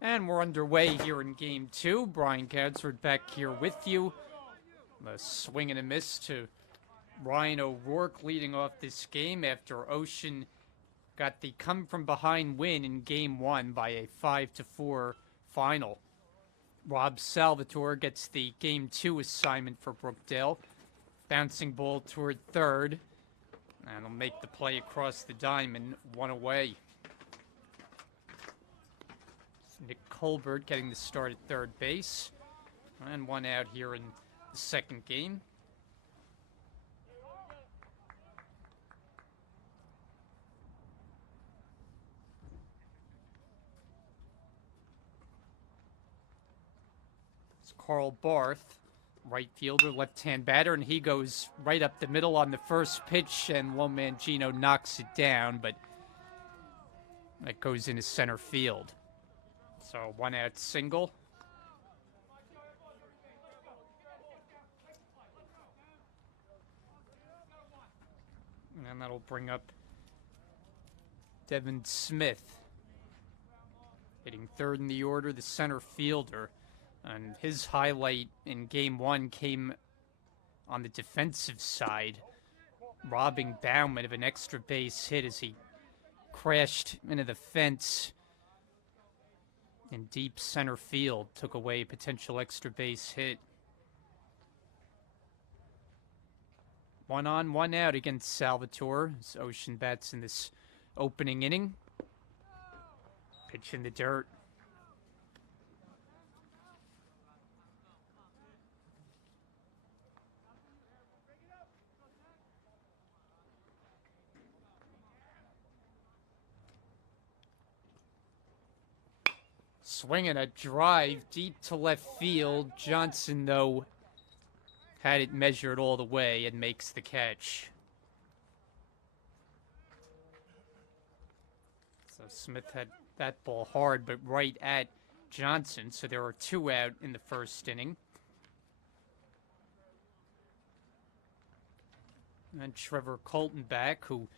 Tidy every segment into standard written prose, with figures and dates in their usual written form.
And we're underway here in Game 2. Brian Gadsford back here with you. A swing and a miss to Ryan O'Rourke leading off this game after Ocean got the come-from-behind win in Game 1 by a 5-4 final. Rob Salvatore gets the Game 2 assignment for Brookdale. Bouncing ball toward third. And he'll make the play across the diamond, one away. Nick Colbert getting the start at third base. And one out here in the second game. It's Carl Barth, right fielder, left-hand batter, and he goes right up the middle on the first pitch, and Lomangino knocks it down, but that goes into center field. So one out single. And that'll bring up Devin Smith. Hitting third in the order, the center fielder. And his highlight in Game 1 came on the defensive side, robbing Bauman of an extra base hit as he crashed into the fence in deep center field, took away a potential extra base hit. 1 on, 1 out against Salvatore as Ocean bats in this opening inning. Pitch in the dirt. Swinging a drive deep to left field. Johnson, though, had it measured all the way and makes the catch. So Smith had that ball hard, but right at Johnson. So there are 2 out in the first inning. And Trevor Colton back, who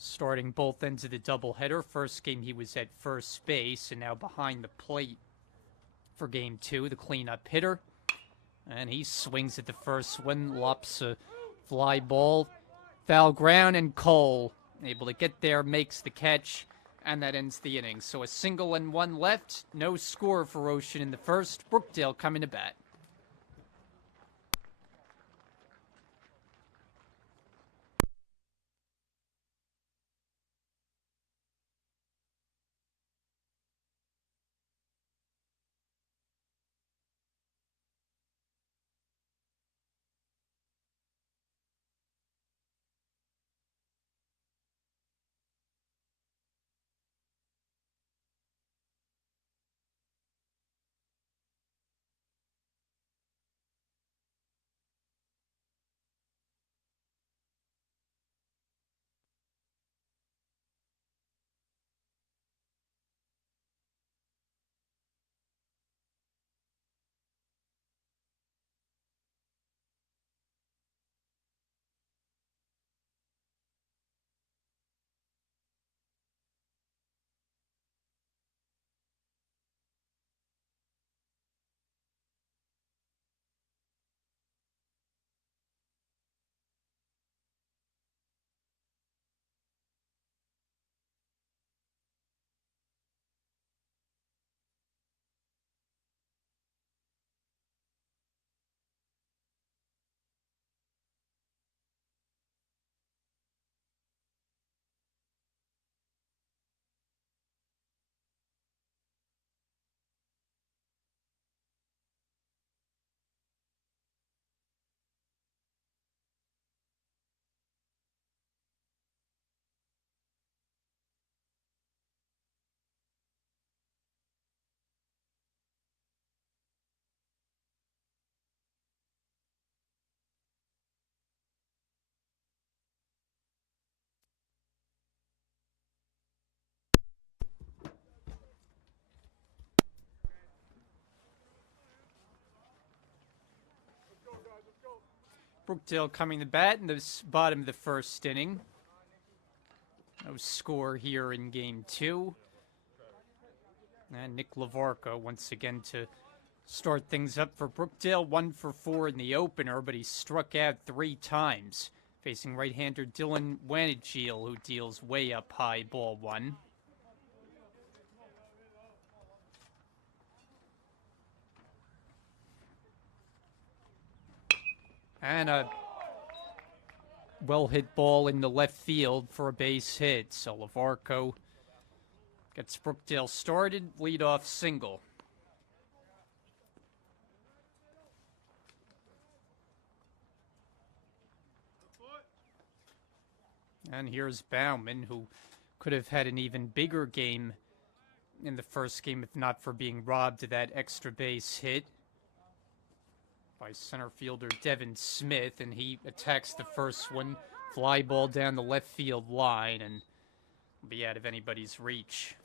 starting both ends of the doubleheader. First game he was at first base, and now behind the plate for Game 2, the cleanup hitter. And he swings at the first one, lops a fly ball, foul ground, and Cole able to get there, makes the catch, and that ends the inning. So a single and 1 left, no score for Ocean in the first. Brookdale coming to bat. Brookdale coming to bat in the bottom of the first inning. No score here in Game 2. And Nick Lavarco once again to start things up for Brookdale. 1 for 4 in the opener, but he struck out 3 times. Facing right-hander Dylan Wanagil, who deals way up high, ball 1. And a well-hit ball in the left field for a base hit. So Lavarco gets Brookdale started, leadoff single. And here's Bauman, who could have had an even bigger game in the first game if not for being robbed of that extra base hit by center fielder Devin Smith, and he attacks the first one. Fly ball down the left field line and will be out of anybody's reach.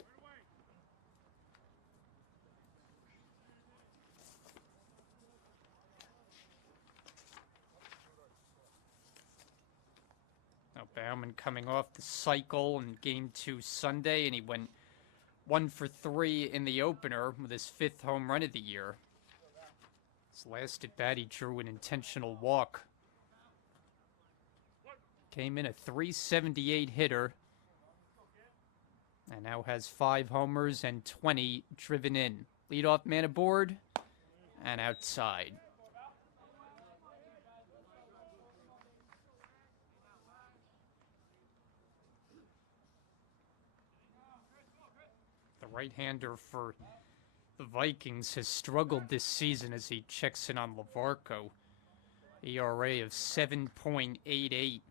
Now Bauman coming off the cycle in Game 2 Sunday, and he went 1 for 3 in the opener with his 5th home run of the year. His last at bat, he drew an intentional walk. Came in a .378 hitter, and now has 5 homers and 20 driven in. Leadoff man aboard and outside. The right-hander for the Vikings has struggled this season as he checks in on Lavarco. ERA of 7.88.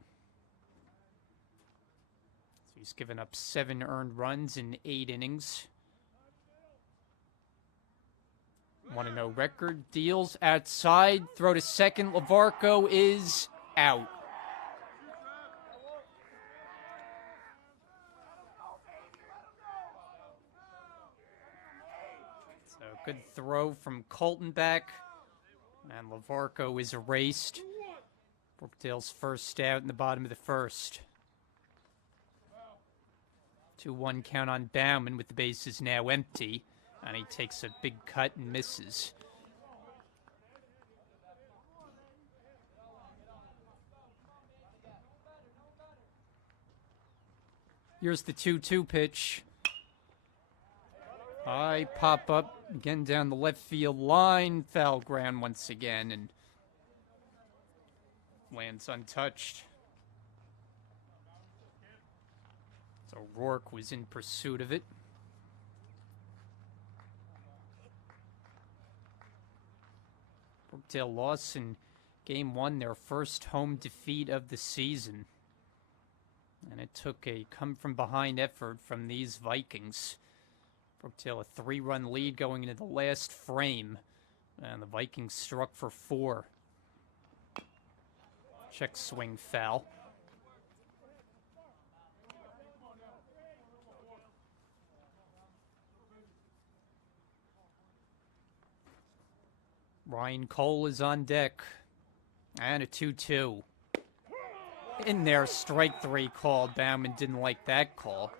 So he's given up 7 earned runs in 8 innings. 1-0 record. Deals outside. Throw to second. Lavarco is out. So good throw from Coltonback. And Lavarco is erased. Brookdale's first out in the bottom of the first. 2-1 count on Bauman with the bases now empty. And he takes a big cut and misses. Here's the 2-2 pitch. High pop up again down the left field line. Foul ground once again and lands untouched. So Rourke was in pursuit of it. Brookdale lost in Game 1, their first home defeat of the season. And it took a come-from-behind effort from these Vikings. Brookdale a 3-run lead going into the last frame. And the Vikings struck for 4. Check swing foul. Ryan Cole is on deck. And a 2-2. In there, strike 3 call. Bauman didn't like that call.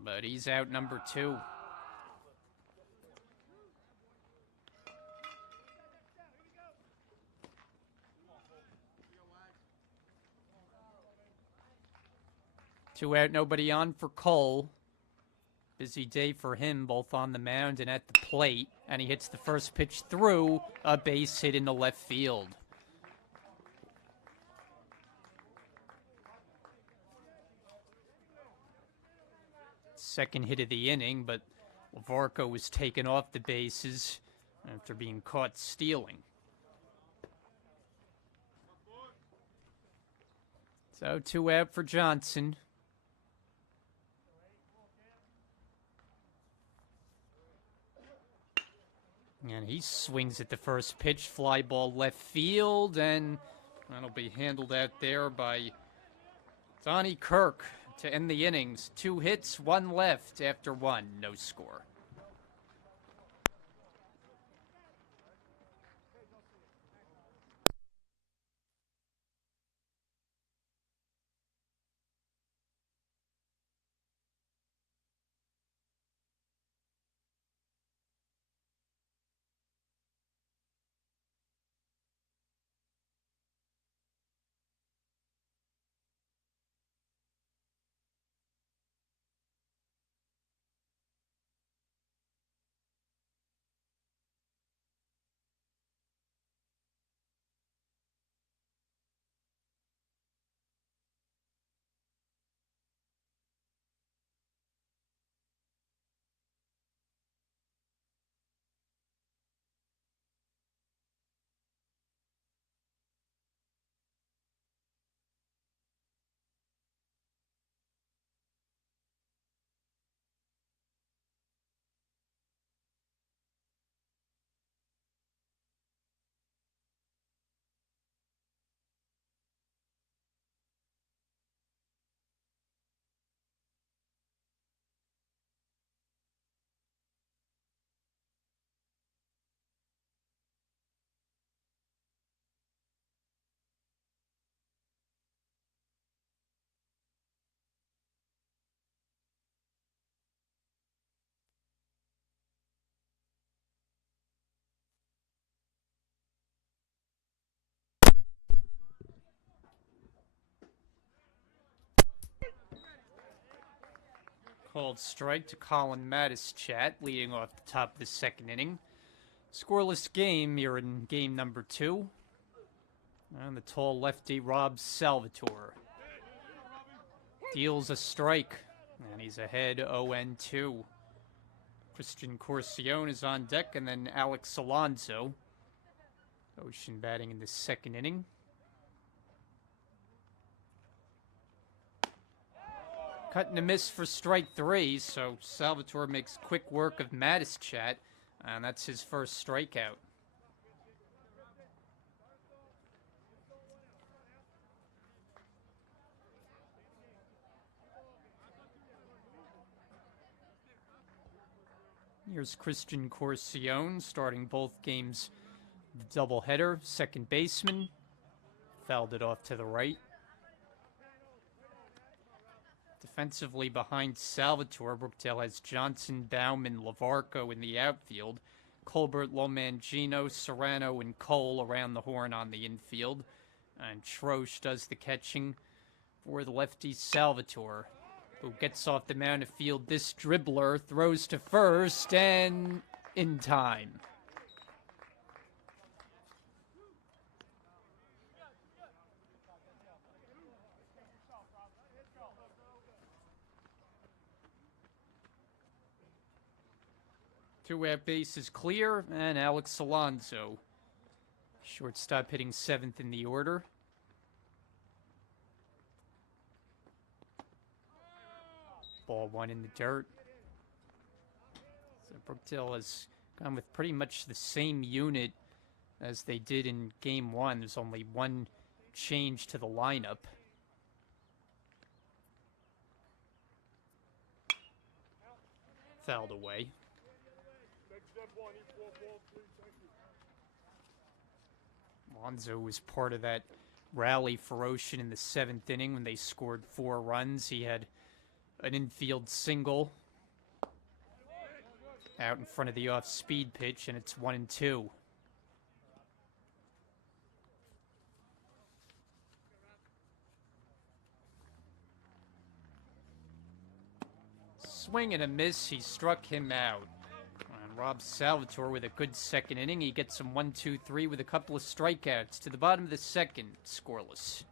But he's out number 2. Two out, nobody on for Cole. Busy day for him, both on the mound and at the plate. And he hits the first pitch through, a base hit in the left field. Second hit of the inning, but Lavarco was taken off the bases after being caught stealing. So 2 out for Johnson. And he swings at the first pitch, fly ball left field, and that'll be handled out there by Donnie Kirk to end the innings. 2 hits, 1 left after 1, no score. Called strike to Colin Mattis-Chat, leading off the top of the second inning. Scoreless game here in game number 2. And the tall lefty Rob Salvatore deals a strike, and he's ahead 0-2. Christian Corcione is on deck, and then Alex Alonso. Ocean batting in the second inning. Cut and a miss for strike 3, so Salvatore makes quick work of Mattis-Chat, and that's his first strikeout. Here's Christian Corcione starting both games. The doubleheader, second baseman. Fouled it off to the right. Defensively behind Salvatore, Brookdale has Johnson, Bauman, Lavarco in the outfield. Colbert, Lomangino, Serrano, and Cole around the horn on the infield. And Troche does the catching for the lefty Salvatore, who gets off the mound to field this dribbler, throws to first, and in time. Two-out base is clear, and Alex Alonso, shortstop, hitting 7th in the order. Ball 1 in the dirt. So Brookdale has gone with pretty much the same unit as they did in game 1. There's only one change to the lineup. Fouled away. Alonso was part of that rally for Ocean in the 7th inning when they scored 4 runs. He had an infield single out in front of the off-speed pitch, and it's 1-2. Swing and a miss. He struck him out. And Rob Salvatore with a good second inning. He gets some 1-2-3 with a couple of strikeouts to the bottom of the second, scoreless.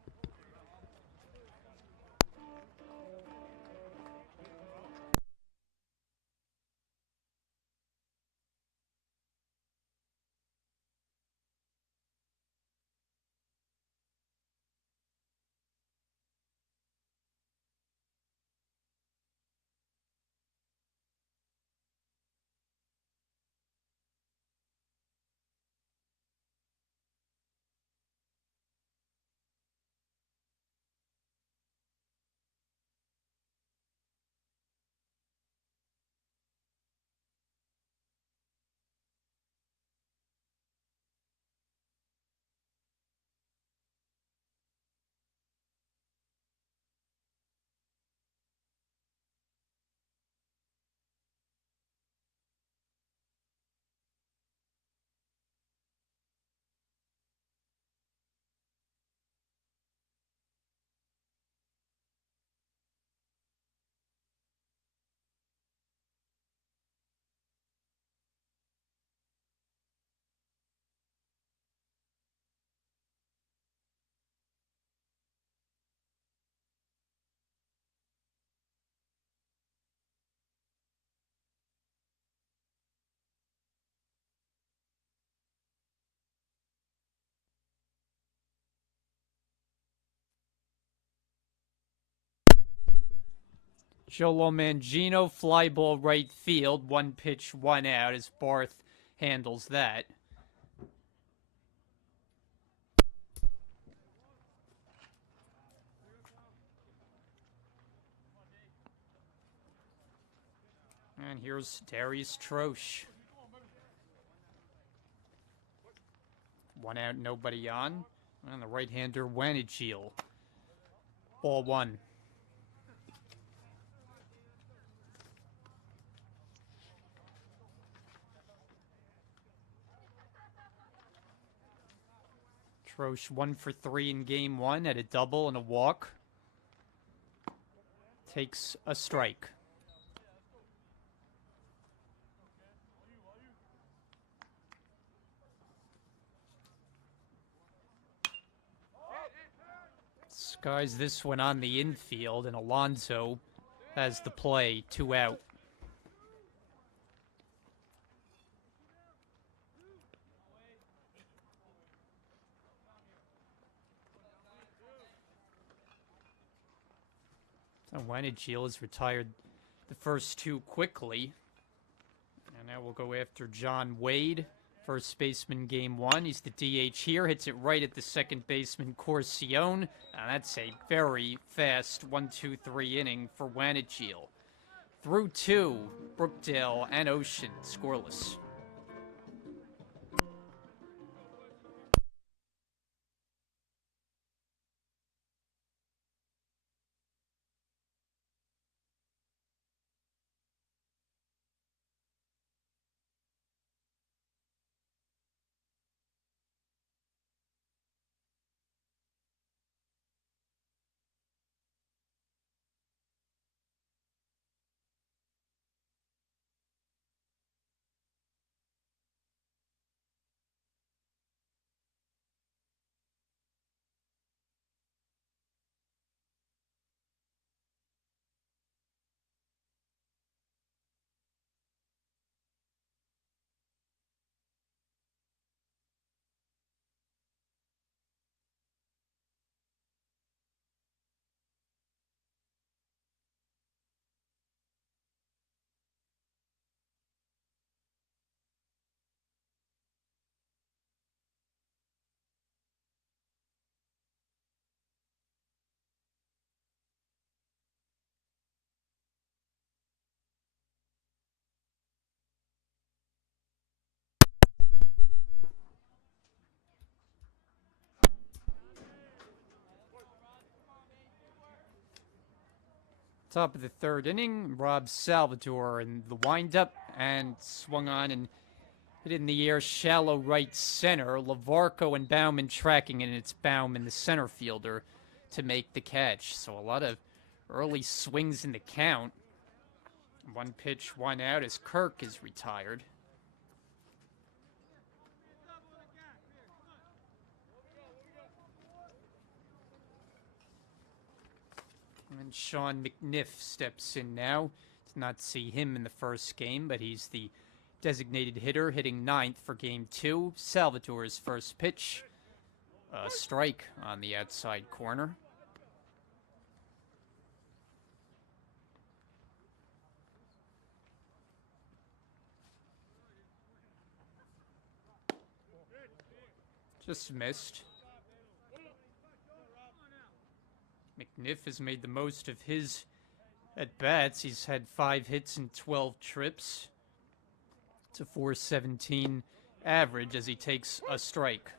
Joe Lomangino, fly ball right field. 1 pitch, 1 out as Barth handles that. And here's Darius Troche. 1 out, nobody on. And the right-hander, Wanagil. Ball 1. Troche 1 for 3 in game 1 at a double and a walk. Takes a strike. Skies this one on the infield, and Alonso has the play, 2 out. So Wanagil has retired the first 2 quickly. And now we'll go after John Wade, first baseman game 1. He's the DH here, hits it right at the second baseman Corcione. And that's a very fast 1-2-3 inning for Wanagil. Through 2, Brookdale and Ocean scoreless. Top of the 3rd inning, Rob Salvador in the windup and swung on and hit in the air, shallow right center. Lavarco and Bauman tracking, and it's Bauman, the center fielder, to make the catch. So a lot of early swings in the count. 1 pitch, 1 out as Kirk is retired. And Sean McNiff steps in now. Did not see him in the first game, but he's the designated hitter, hitting 9th for game 2. Salvador's first pitch, a strike on the outside corner. Just missed. McNiff has made the most of his at-bats. He's had 5 hits and 12 trips. It's a .417 average as he takes a strike.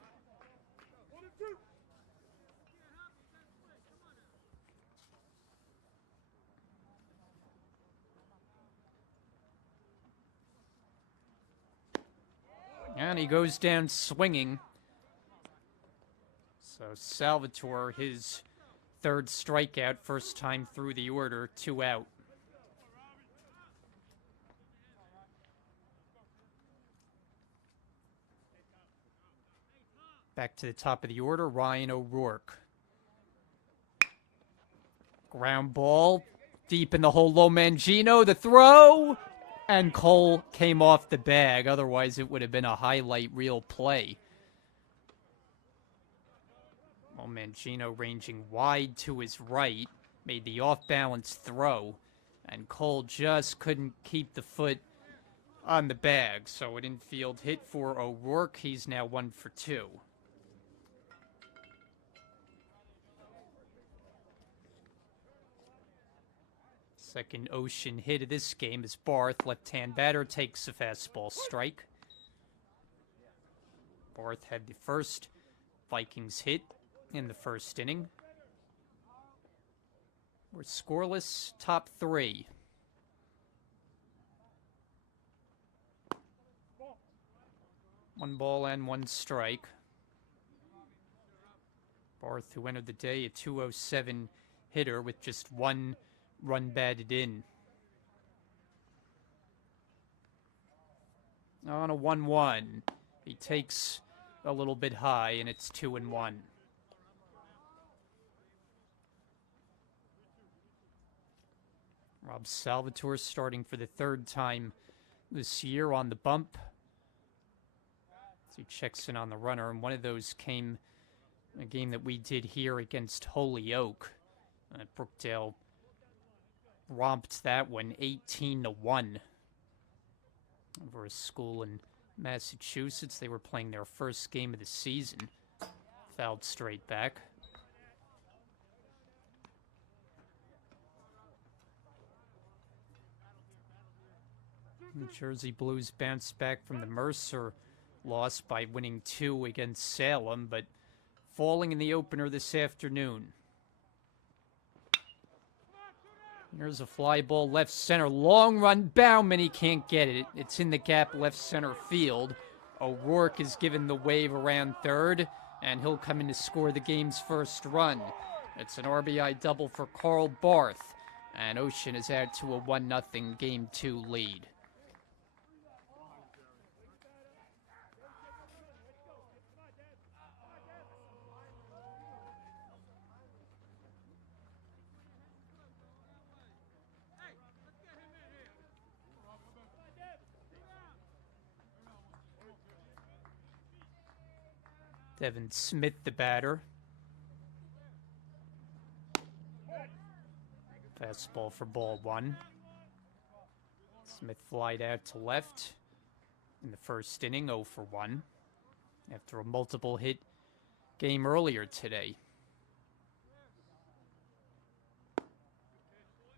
And he goes down swinging. So Salvatore, his 3rd strikeout, first time through the order, 2 out. Back to the top of the order, Ryan O'Rourke. Ground ball, deep in the hole, low Mangino, the throw, and Cole came off the bag. Otherwise, it would have been a highlight reel play. Well, Mangino ranging wide to his right, made the off-balance throw, and Cole just couldn't keep the foot on the bag. So an infield hit for O'Rourke. He's now 1 for 2. Second Ocean hit of this game is Barth, left-hand batter, takes a fastball strike. Barth had the first Vikings hit in the first inning. We're scoreless, top 3. One ball and 1 strike. Barth, who entered the day a .207 hitter with just 1 run batted in. On a 1-1, he takes a little bit high, and it's 2-1. Rob Salvatore starting for the third time this year on the bump. As he checks in on the runner, and one of those came in a game that we did here against Holyoke. Brookdale romped that one 18-1 over a school in Massachusetts. They were playing their first game of the season. Fouled straight back. New Jersey Blues bounced back from the Mercer loss by winning 2 against Salem, but falling in the opener this afternoon. Here's a fly ball left center. Long run, Bauman, he can't get it. It's in the gap left center field. O'Rourke is given the wave around third, and he'll come in to score the game's first run. It's an RBI double for Carl Barth, and Ocean is out to a 1-0 Game 2 lead. Devin Smith, the batter. Fastball for ball 1. Smith flied out to left in the first inning, 0 for 1, after a multiple hit game earlier today.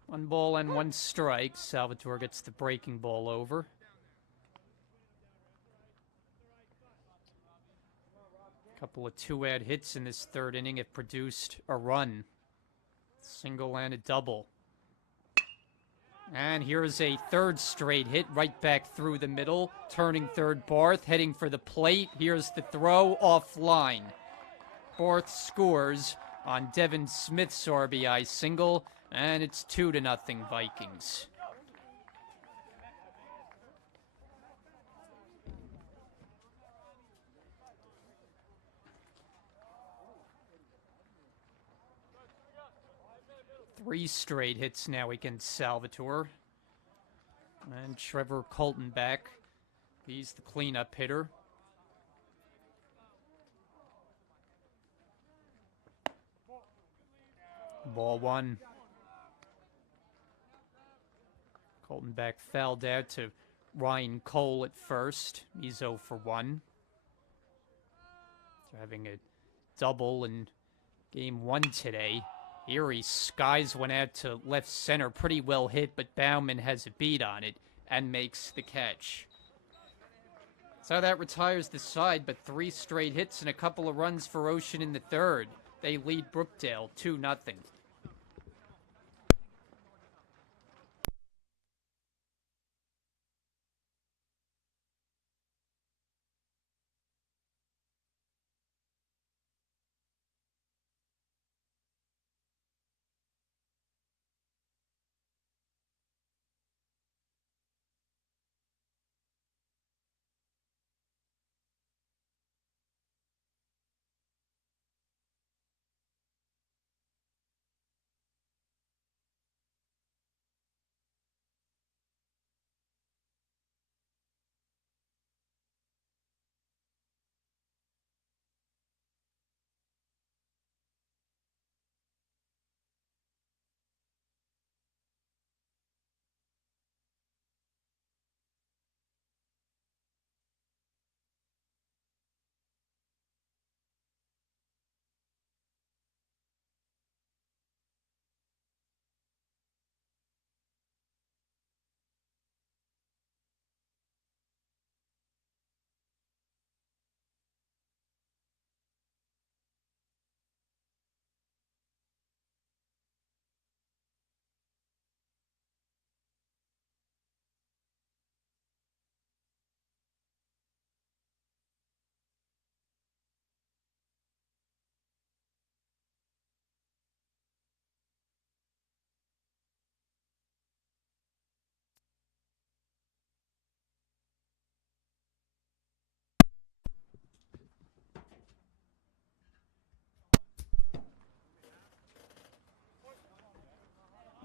1 ball and 1 strike. Salvatore gets the breaking ball over. Couple of 2-out hits in this third inning have produced a run. Single and a double. And here's a third straight hit right back through the middle. Turning third, Barth heading for the plate. Here's the throw offline. Barth scores on Devin Smith's RBI single, and it's 2-0 Vikings. Three straight hits now against Salvatore. And Trevor Colton back. He's the cleanup hitter. Ball 1. Colton back fouled out to Ryan Cole at first. He's 0 for 1. They're having a double in game 1 today. Erie skies one out to left center. Pretty well hit, but Bauman has a beat on it and makes the catch. So that retires the side, but 3 straight hits and a couple of runs for Ocean in the third. They lead Brookdale 2-0.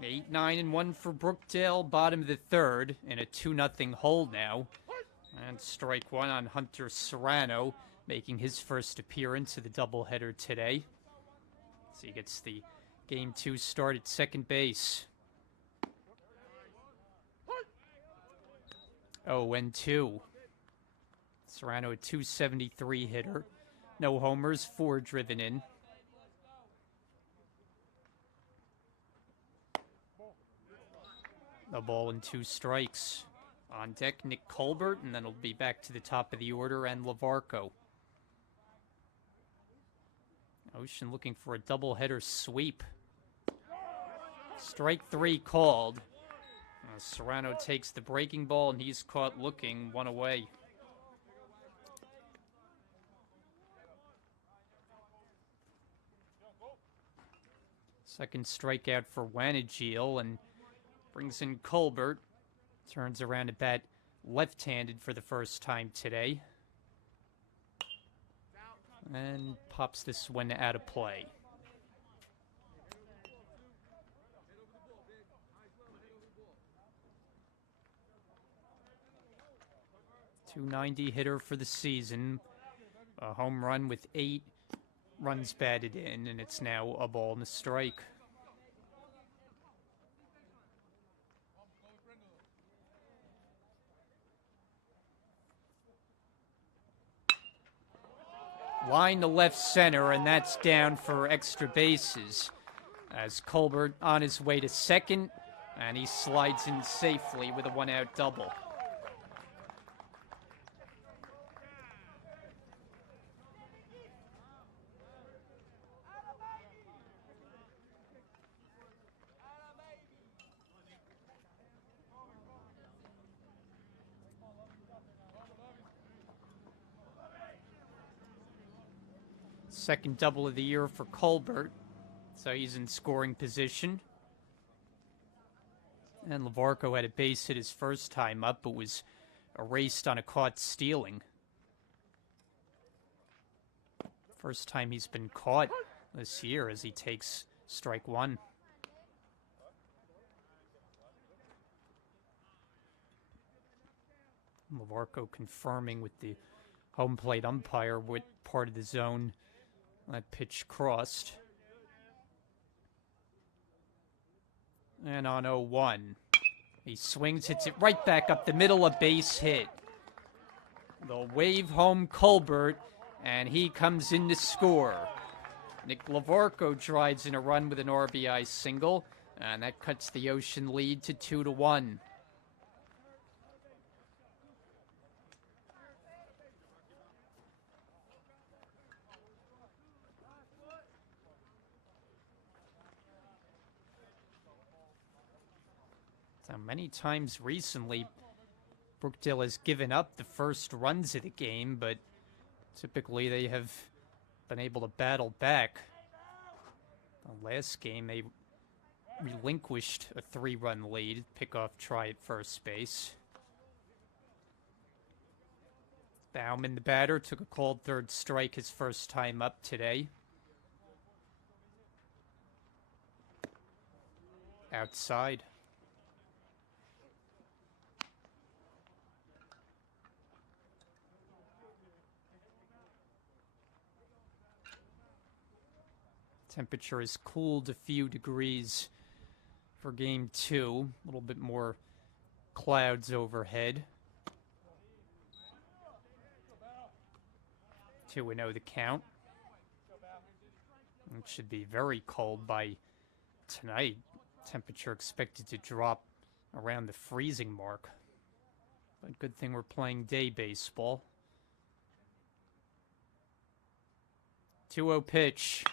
8-9-1 for Brookdale, bottom of the third, in a 2-0 hole now. And strike one on Hunter Serrano, making his first appearance of the doubleheader today. So he gets the Game 2 start at second base. 0-2. Serrano, a .273 hitter. No homers, 4 driven in. A ball and 2 strikes. On deck, Nick Colbert, and then it'll be back to the top of the order, and Lavarco. Ocean looking for a doubleheader sweep. Strike 3 called. Serrano takes the breaking ball, and he's caught looking, 1 away. Second strikeout for Wanagil, and brings in Colbert. Turns around to bat left-handed for the first time today. And pops this one out of play. .290 hitter for the season. A home run with 8 runs batted in, and it's now a ball and a strike. Line to left center, and that's down for extra bases. As Colbert on his way to second, and he slides in safely with a 1-out double. Second double of the year for Colbert, so he's in scoring position. And Lavarco had a base hit his first time up, but was erased on a caught stealing. First time he's been caught this year as he takes strike 1. Lavarco confirming with the home plate umpire what part of the zone that pitch crossed. And on 0-1, he swings, hits it right back up the middle, a base hit. They'll wave home Colbert, and he comes in to score. Nick Lavarco drives in a run with an RBI single, and that cuts the Ocean lead to 2-1. So many times recently, Brookdale has given up the first runs of the game, but typically they have been able to battle back. The last game, they relinquished a 3-run lead, pickoff try at first base. Bauman, the batter, took a called third strike his first time up today. Outside. Temperature has cooled a few degrees for Game 2. A little bit more clouds overhead. 2-0 the count. It should be very cold by tonight. Temperature expected to drop around the freezing mark. But good thing we're playing day baseball. 2-0 pitch.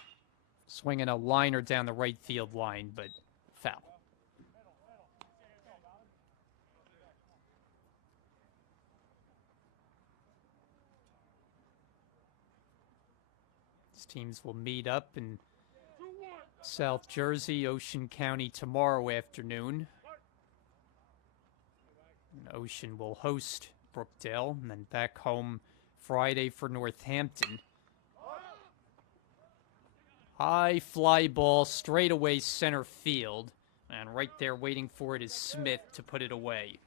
Swinging a liner down the right field line, but foul. These teams will meet up in South Jersey, Ocean County tomorrow afternoon. And Ocean will host Brookdale, and then back home Friday for Northampton. High fly ball straight away center field. And right there waiting for it is Smith to put it away.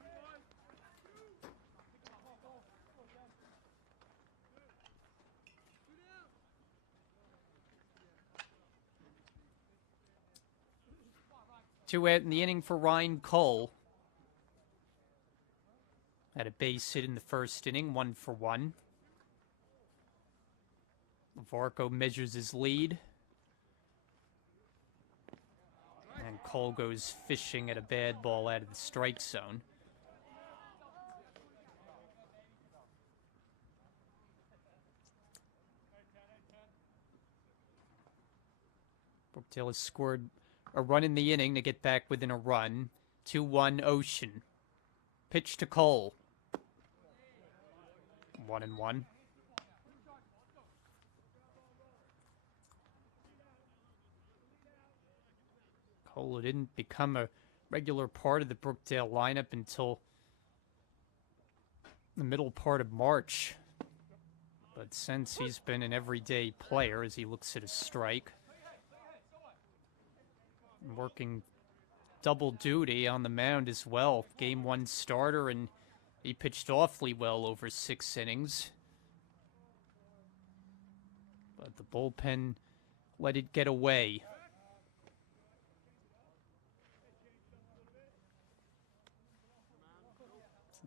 Two out in the inning for Ryan Cole. Had a base hit in the first inning, 1 for 1. Lavarco measures his lead. And Cole goes fishing at a bad ball out of the strike zone. Brookdale has scored a run in the inning to get back within a run. 2-1 Ocean. Pitch to Cole. 1-1. Cole didn't become a regular part of the Brookdale lineup until the middle part of March. But since he's been an everyday player as he looks at his strike. Working double duty on the mound as well. Game 1 starter, and he pitched awfully well over 6 innings. But the bullpen let it get away.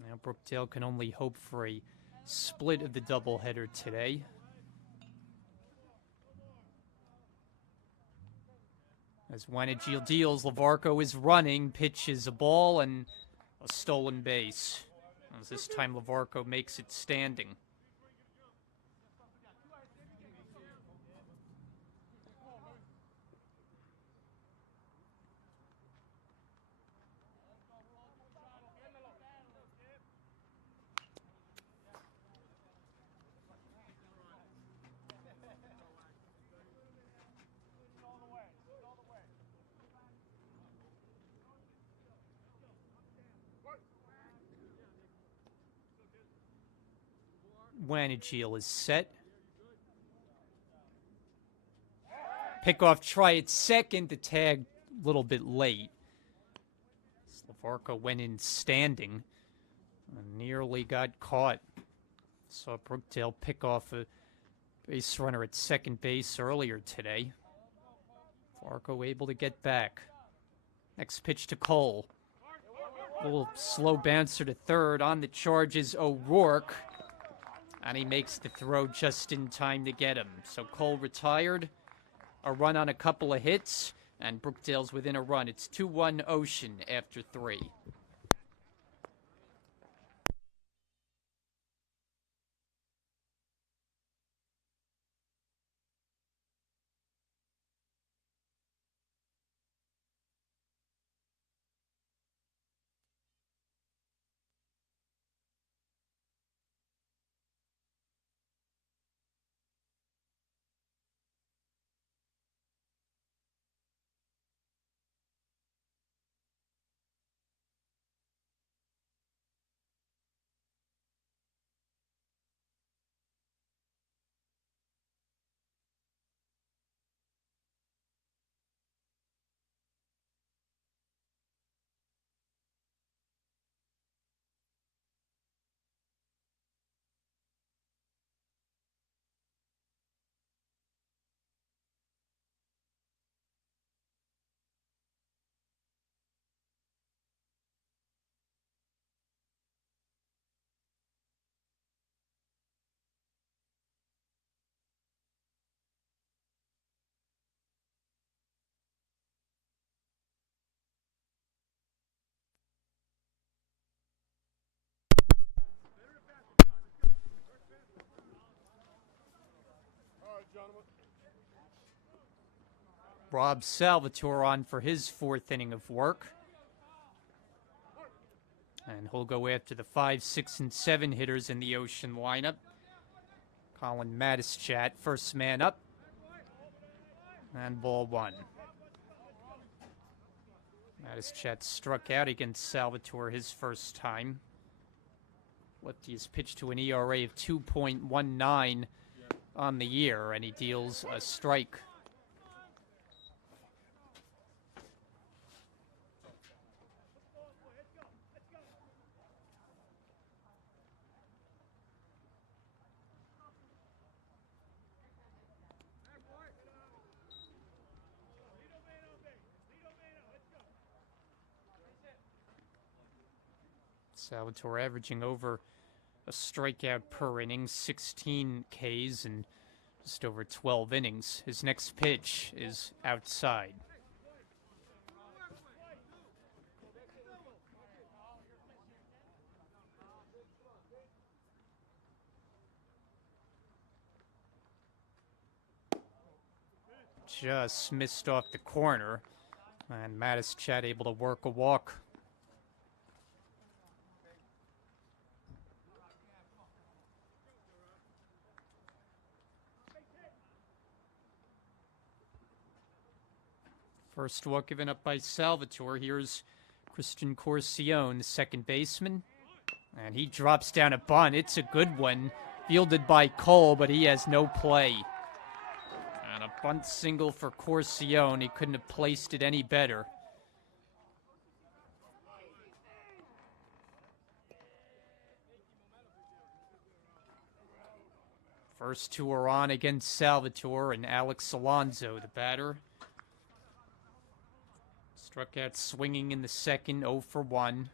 Now Brookdale can only hope for a split of the doubleheader today. As Wanagil deals, Lavarco is running, pitches a ball, and a stolen base. As this time Lavarco makes it standing. Wanagil is set. Pickoff try at second. The tag a little bit late. Lavarco went in standing and nearly got caught. Saw Brookdale pick off a base runner at second base earlier today. Lavarco able to get back. Next pitch to Cole. A little slow bouncer to third. On the charge is O'Rourke. And he makes the throw just in time to get him. So Cole retired, a run on a couple of hits, and Brookdale's within a run. It's 2-1 Ocean after 3. Rob Salvatore on for his 4th inning of work. And he'll go after the 5, 6, and 7 hitters in the Ocean lineup. Colin Matischat, first man up. And ball 1. Matischat struck out against Salvatore his first time. Lefty has pitched to an ERA of 2.19 on the year, and he deals a strike. Salvatore averaging over a strikeout per inning, 16 Ks in just over 12 innings. His next pitch is outside. Just missed off the corner, and Mattis Chat able to work a walk. First walk given up by Salvatore. Here's Christian Corcione, the second baseman. And he drops down a bunt. It's a good one. Fielded by Cole, but he has no play. And a bunt single for Corcione. He couldn't have placed it any better. First two are on against Salvatore and Alex Alonso, the batter. Struck out swinging in the second, 0 for 1.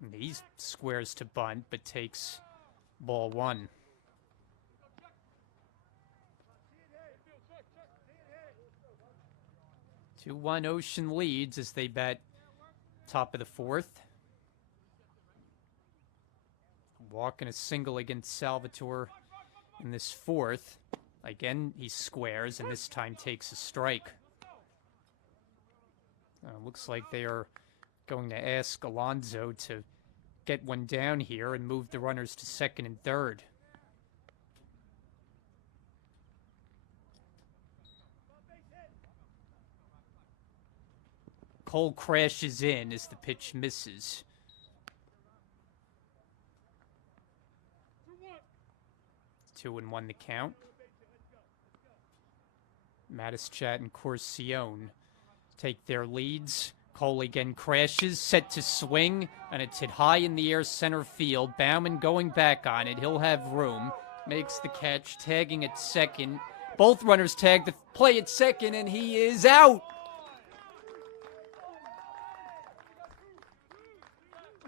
And he squares to bunt, but takes ball 1. Two 2-1 Ocean leads as they bat top of the fourth. Walk and a single against Salvatore in this fourth. Again, he squares, and this time takes a strike. Looks like they are going to ask Alonso to get one down here and move the runners to second and third. Cole crashes in as the pitch misses. 2-1 the count. Matischat and Corcione take their leads. Cole again crashes, set to swing, and it's hit high in the air center field. Bauman going back on it. He'll have room. Makes the catch, tagging at second. Both runners tag the play at second, and he is out.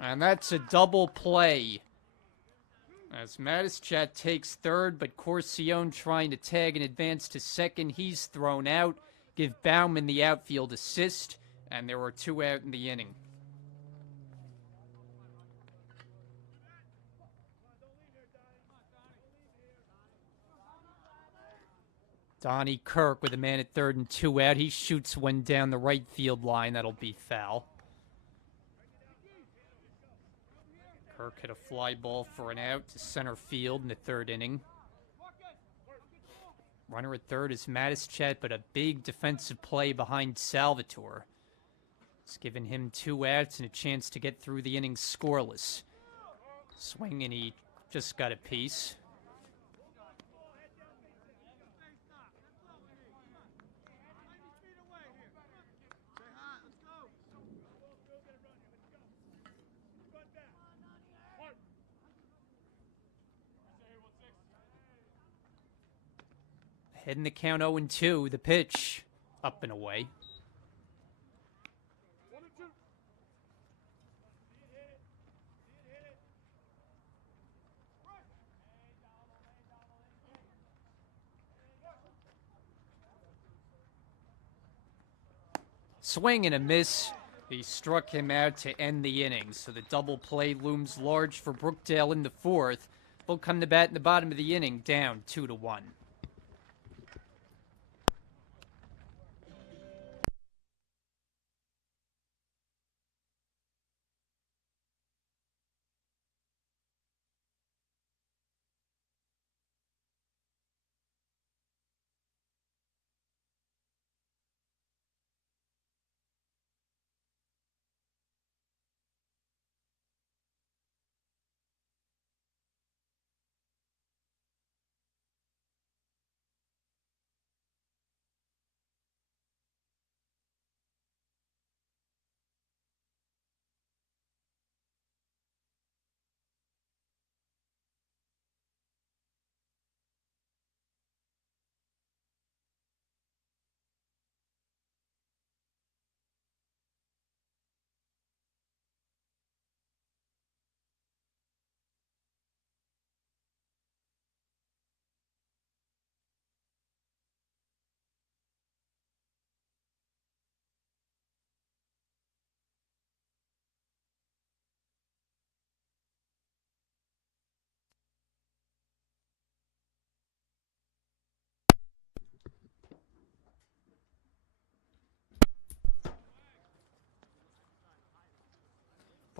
And that's a double play. As Matischat takes third, but Corcione trying to tag and advance to second. He's thrown out. Give Bauman the outfield assist, and there were 2 out in the inning. Donnie Kirk with a man at third and 2 out. He shoots one down the right field line. That'll be foul. Kirk hit a fly ball for an out to center field in the third inning. Runner at third is Matischat, but a big defensive play behind Salvatore. It's given him 2 outs and a chance to get through the inning scoreless. Swing, and he just got a piece. Heading the count 0-2, the pitch up and away. Swing and a miss. He struck him out to end the inning, so the double play looms large for Brookdale in the fourth. They'll come to bat in the bottom of the inning, down 2-1.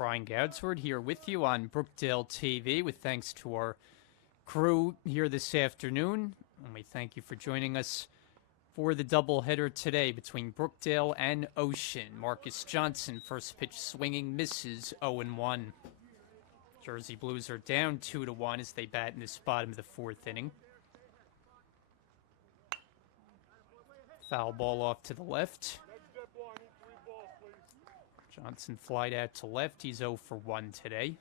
Brian Gadsford here with you on Brookdale TV with thanks to our crew here this afternoon. And we thank you for joining us for the doubleheader today between Brookdale and Ocean. Marcus Johnson, first pitch swinging, misses 0-1. Jersey Blues are down 2-1 as they bat in this bottom of the fourth inning. Foul ball off to the left. Johnson flied out to left. He's 0 for 1 today.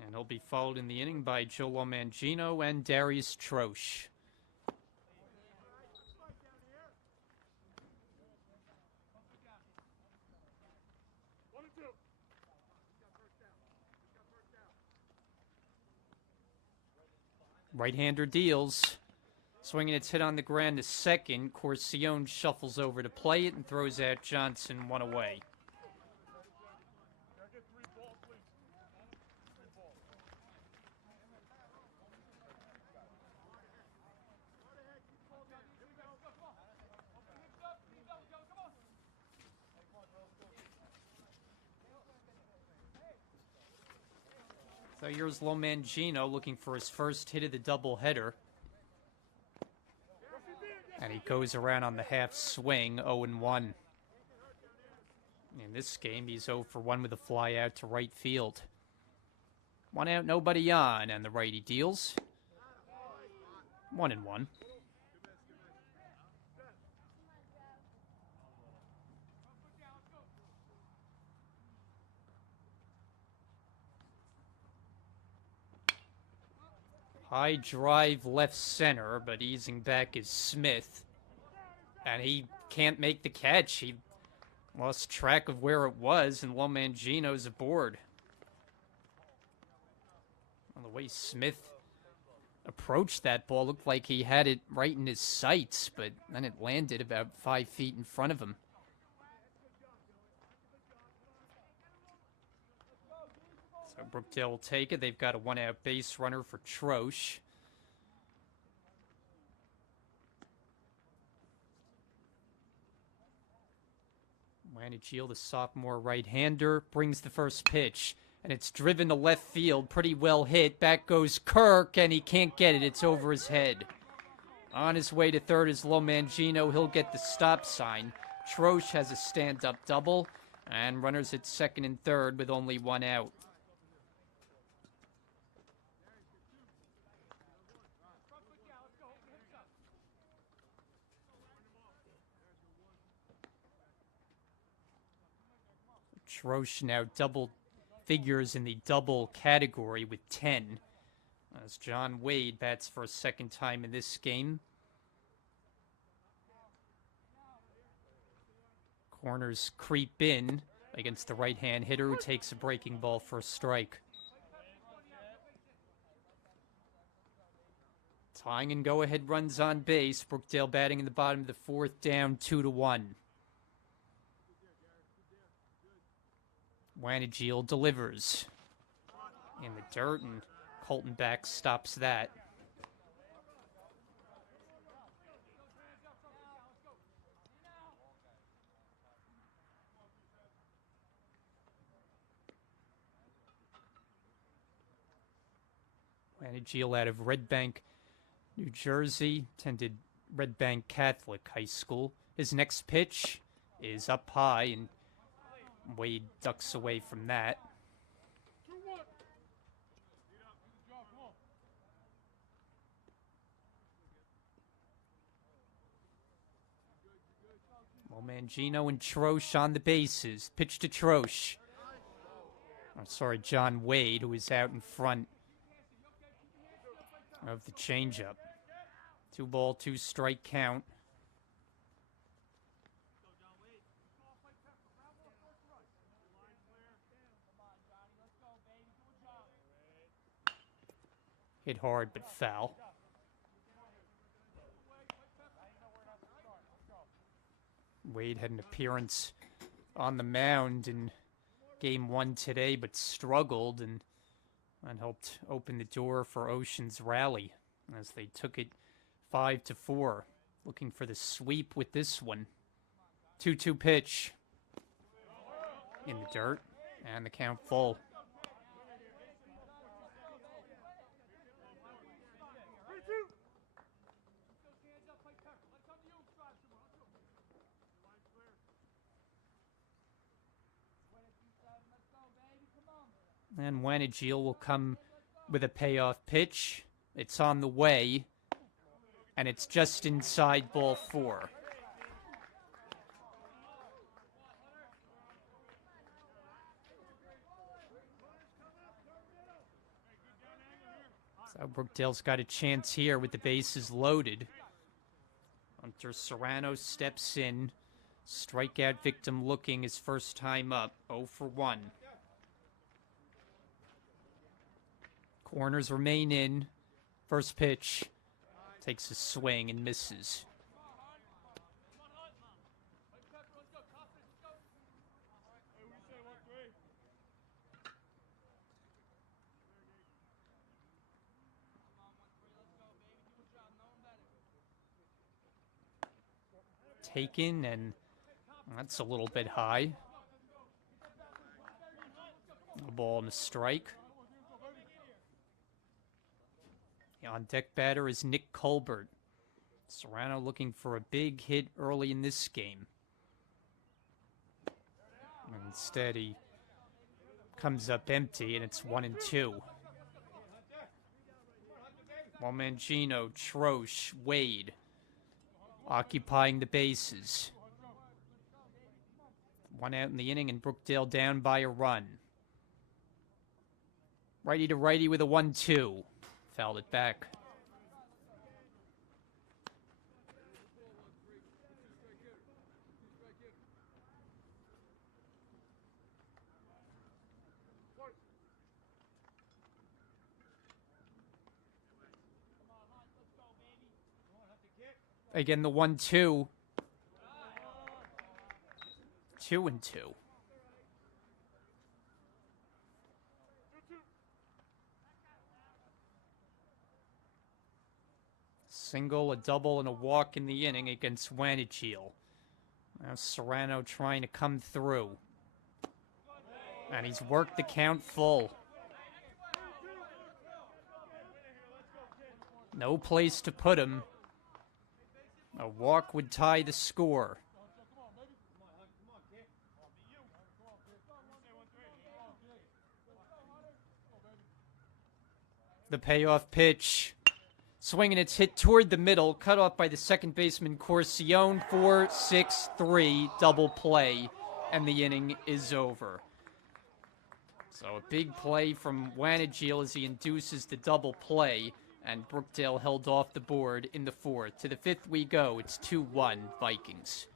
And he'll be followed in the inning by Joe Lomangino and Darius Troche. Right-hander deals. Swinging, it's hit on the ground to second. Corcione shuffles over to play it and throws out Johnson, one away. So here's Lomangino looking for his first hit of the doubleheader. And he goes around on the half swing, 0-1. In this game, he's 0 for 1 with a fly out to right field. One out, nobody on, and the righty deals. 1-1. High drive left center, but easing back is Smith. And he can't make the catch. He lost track of where it was, and Lomangino's aboard. Well, the way Smith approached that ball looked like he had it right in his sights, but then it landed about 5 feet in front of him. So Brookdale will take it. They've got a one-out base runner for Troche. Wanagil, the sophomore right-hander, brings the first pitch, and it's driven to left field. Pretty well hit. Back goes Kirk, and he can't get it. It's over his head. On his way to third is Lomangino. He'll get the stop sign. Troche has a stand-up double, and runners at second and third with only one out. Troche now double figures in the double category with 10. As John Wade bats for a second time in this game. Corners creep in against the right-hand hitter who takes a breaking ball for a strike. Tying and go-ahead runs on base. Brookdale batting in the bottom of the fourth, down 2-1. Wanagil delivers in the dirt, and Colton Back stops that. Wanagil out of Red Bank, New Jersey, attended Red Bank Catholic High School. His next pitch is up high, and Wade ducks away from that. Lomangino and Troche on the bases. Pitch to Troche. I'm sorry, John Wade, who is out in front of the changeup. 2-ball, 2-strike count. Hit hard, but foul. Wade had an appearance on the mound in Game 1 today, but struggled and helped open the door for Ocean's rally as they took it 5-4. Looking for the sweep with this one. 2-2 pitch in the dirt. And the count full. And Wanagil will come with a payoff pitch. It's on the way. And it's just inside ball 4. So Brookdale's got a chance here with the bases loaded. Hunter Serrano steps in. Strikeout victim looking his first time up. 0 for 1. Corners remain in. First pitch. Takes a swing and misses. Taken, and that's a little bit high. A ball and a strike. The on-deck batter is Nick Colbert. Serrano looking for a big hit early in this game. Instead, he comes up empty, and it's 1-2. Mangino, Troche, Wade occupying the bases. 1 out in the inning, and Brookdale down by a run. Righty to righty with a 1-2. Fouled it back. Again, the 1-2. 2-2. Single, a double, and a walk in the inning against Wanagil. Now Serrano trying to come through. And he's worked the count full. No place to put him. A walk would tie the score. The payoff pitch. Swing, and it's hit toward the middle. Cut off by the second baseman, Corcione. 4-6-3. Double play. And the inning is over. So a big play from Wanagil as he induces the double play. And Brookdale held off the board in the 4th. To the 5th we go. It's 2-1 Vikings.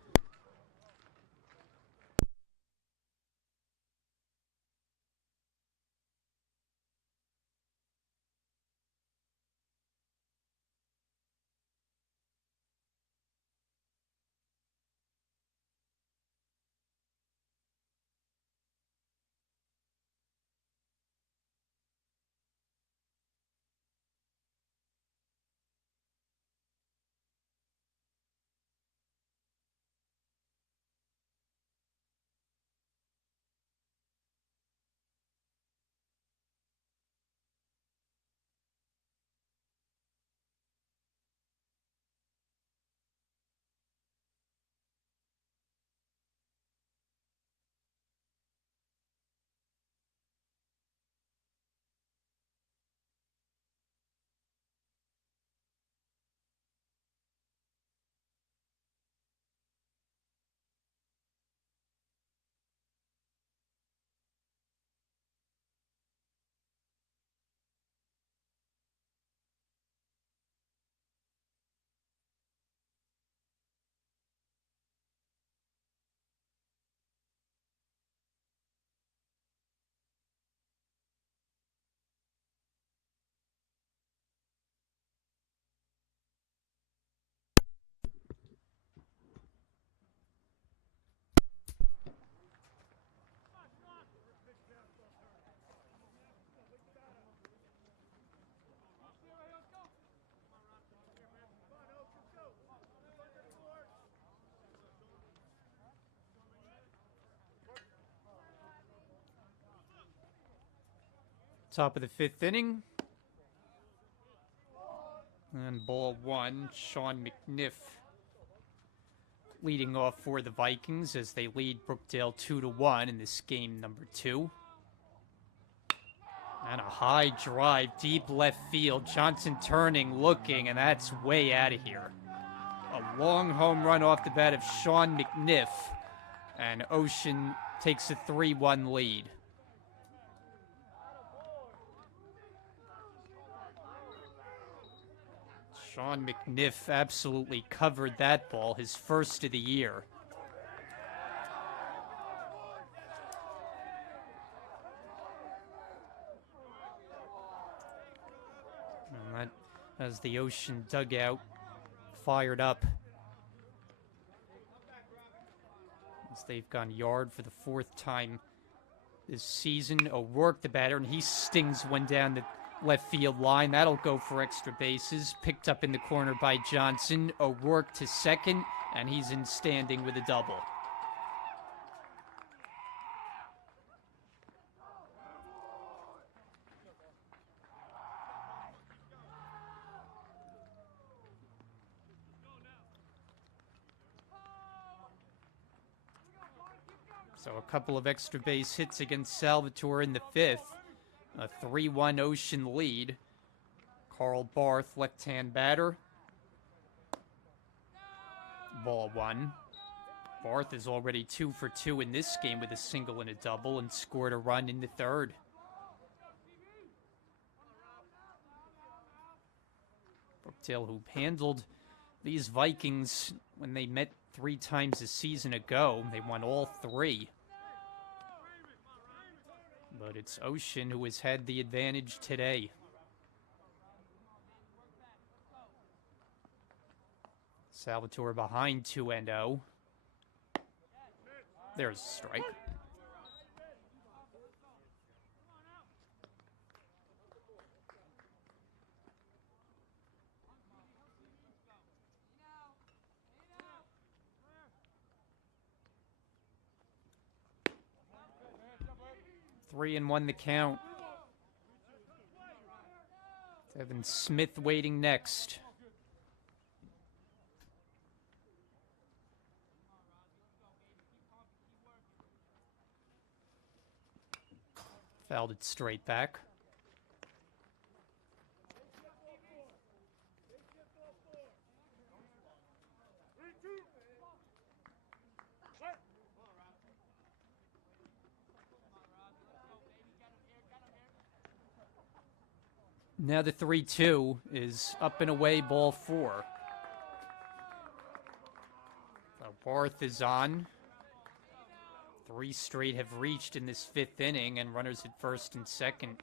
Top of the fifth inning. And ball one, Sean McNiff leading off for the Vikings as they lead Brookdale 2-1 in this game number 2. And a high drive, deep left field. Johnson turning, looking, and that's way out of here. A long home run off the bat of Sean McNiff. And Ocean takes a 3-1 lead. Sean McNiff absolutely covered that ball, his first of the year. And that has the Ocean dugout fired up as they've gone yard for the 4th time this season. O'Rourke, the batter, and he stings one down the left field line. That'll go for extra bases. Picked up in the corner by Johnson. O'Rourke to second, and he's in standing with a double. So a couple of extra base hits against Salvatore in the 5th. A 3-1 Ocean lead. Carl Barth, left-hand batter. Ball 1. Barth is already 2 for 2 in this game with a single and a double and scored a run in the 3rd. Brookdale, who handled these Vikings when they met 3 times a season ago. They won all 3. But it's Ocean who has had the advantage today. Salvatore behind 2-0. There's a strike. Three and 1 the count. Evan Smith waiting next. Fouled it straight back. Now the 3-2 is up and away, ball 4. Barth is on. 3 straight have reached in this 5th inning, and runners at first and second.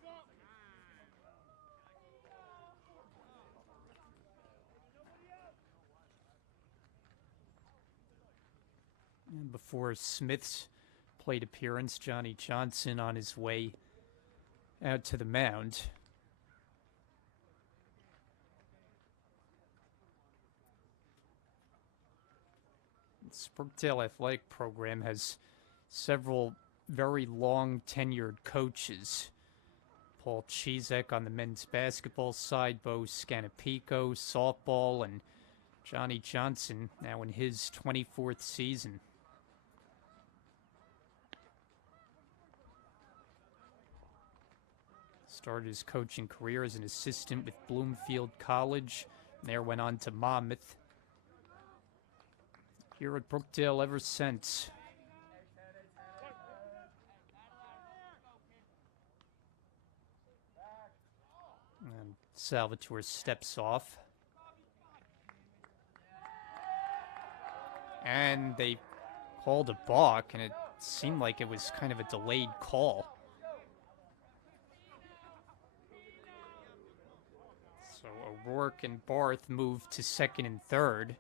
And before Smith's plate appearance, Johnny Johnson on his way out to the mound. Brookdale Athletic Program has several very long tenured coaches. Paul Chizek on the men's basketball side, Bo Scanapico, softball, and Johnny Johnson now in his 24th season. Started his coaching career as an assistant with Bloomfield College, and there went on to Monmouth. Here at Brookdale ever since. And Salvatore steps off. And they called a balk, and it seemed like it was kind of a delayed call. So O'Rourke and Barth moved to second and third.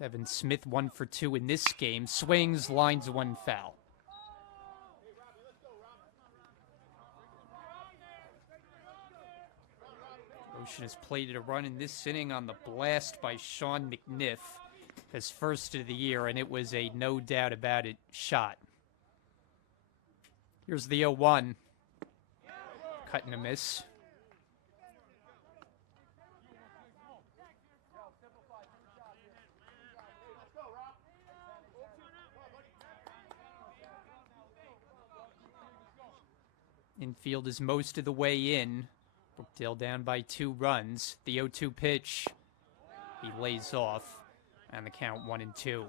Evan Smith 1 for 2 in this game. Swings, lines 1 foul. Ocean has plated a run in this inning on the blast by Sean McNiff, his first of the year, and it was a no doubt about it shot. Here's the 0-1. Cut and a miss. Infield is most of the way in. Brookdale down by 2 runs. The 0-2 pitch. He lays off. And the count 1-2.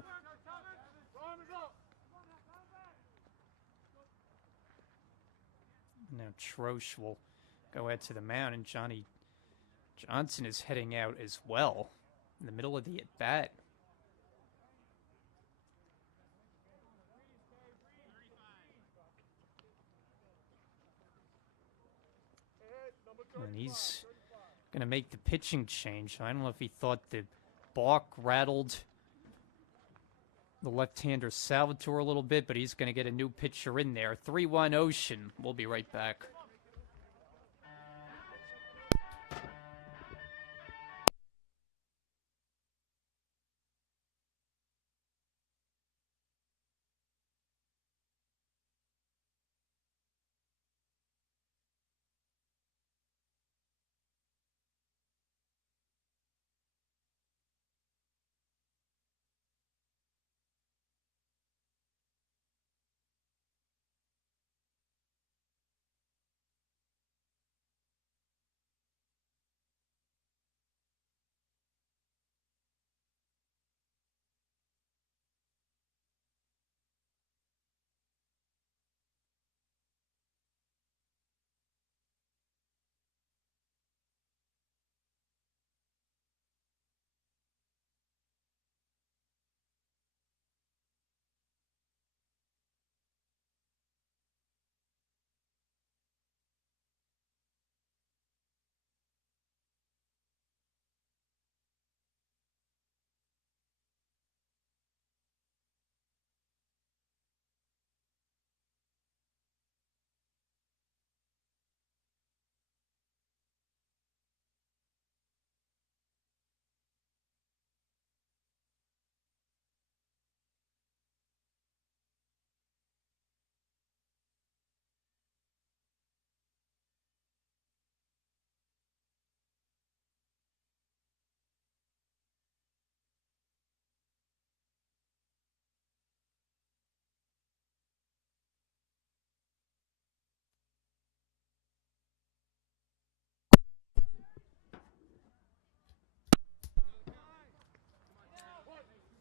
Now Troche will go out to the mound, and Johnny Johnson is heading out as well in the middle of the at-bat. And he's going to make the pitching change. I don't know if he thought the balk rattled the left-hander Salvatore a little bit, but he's going to get a new pitcher in there. 3-1 Ocean. We'll be right back.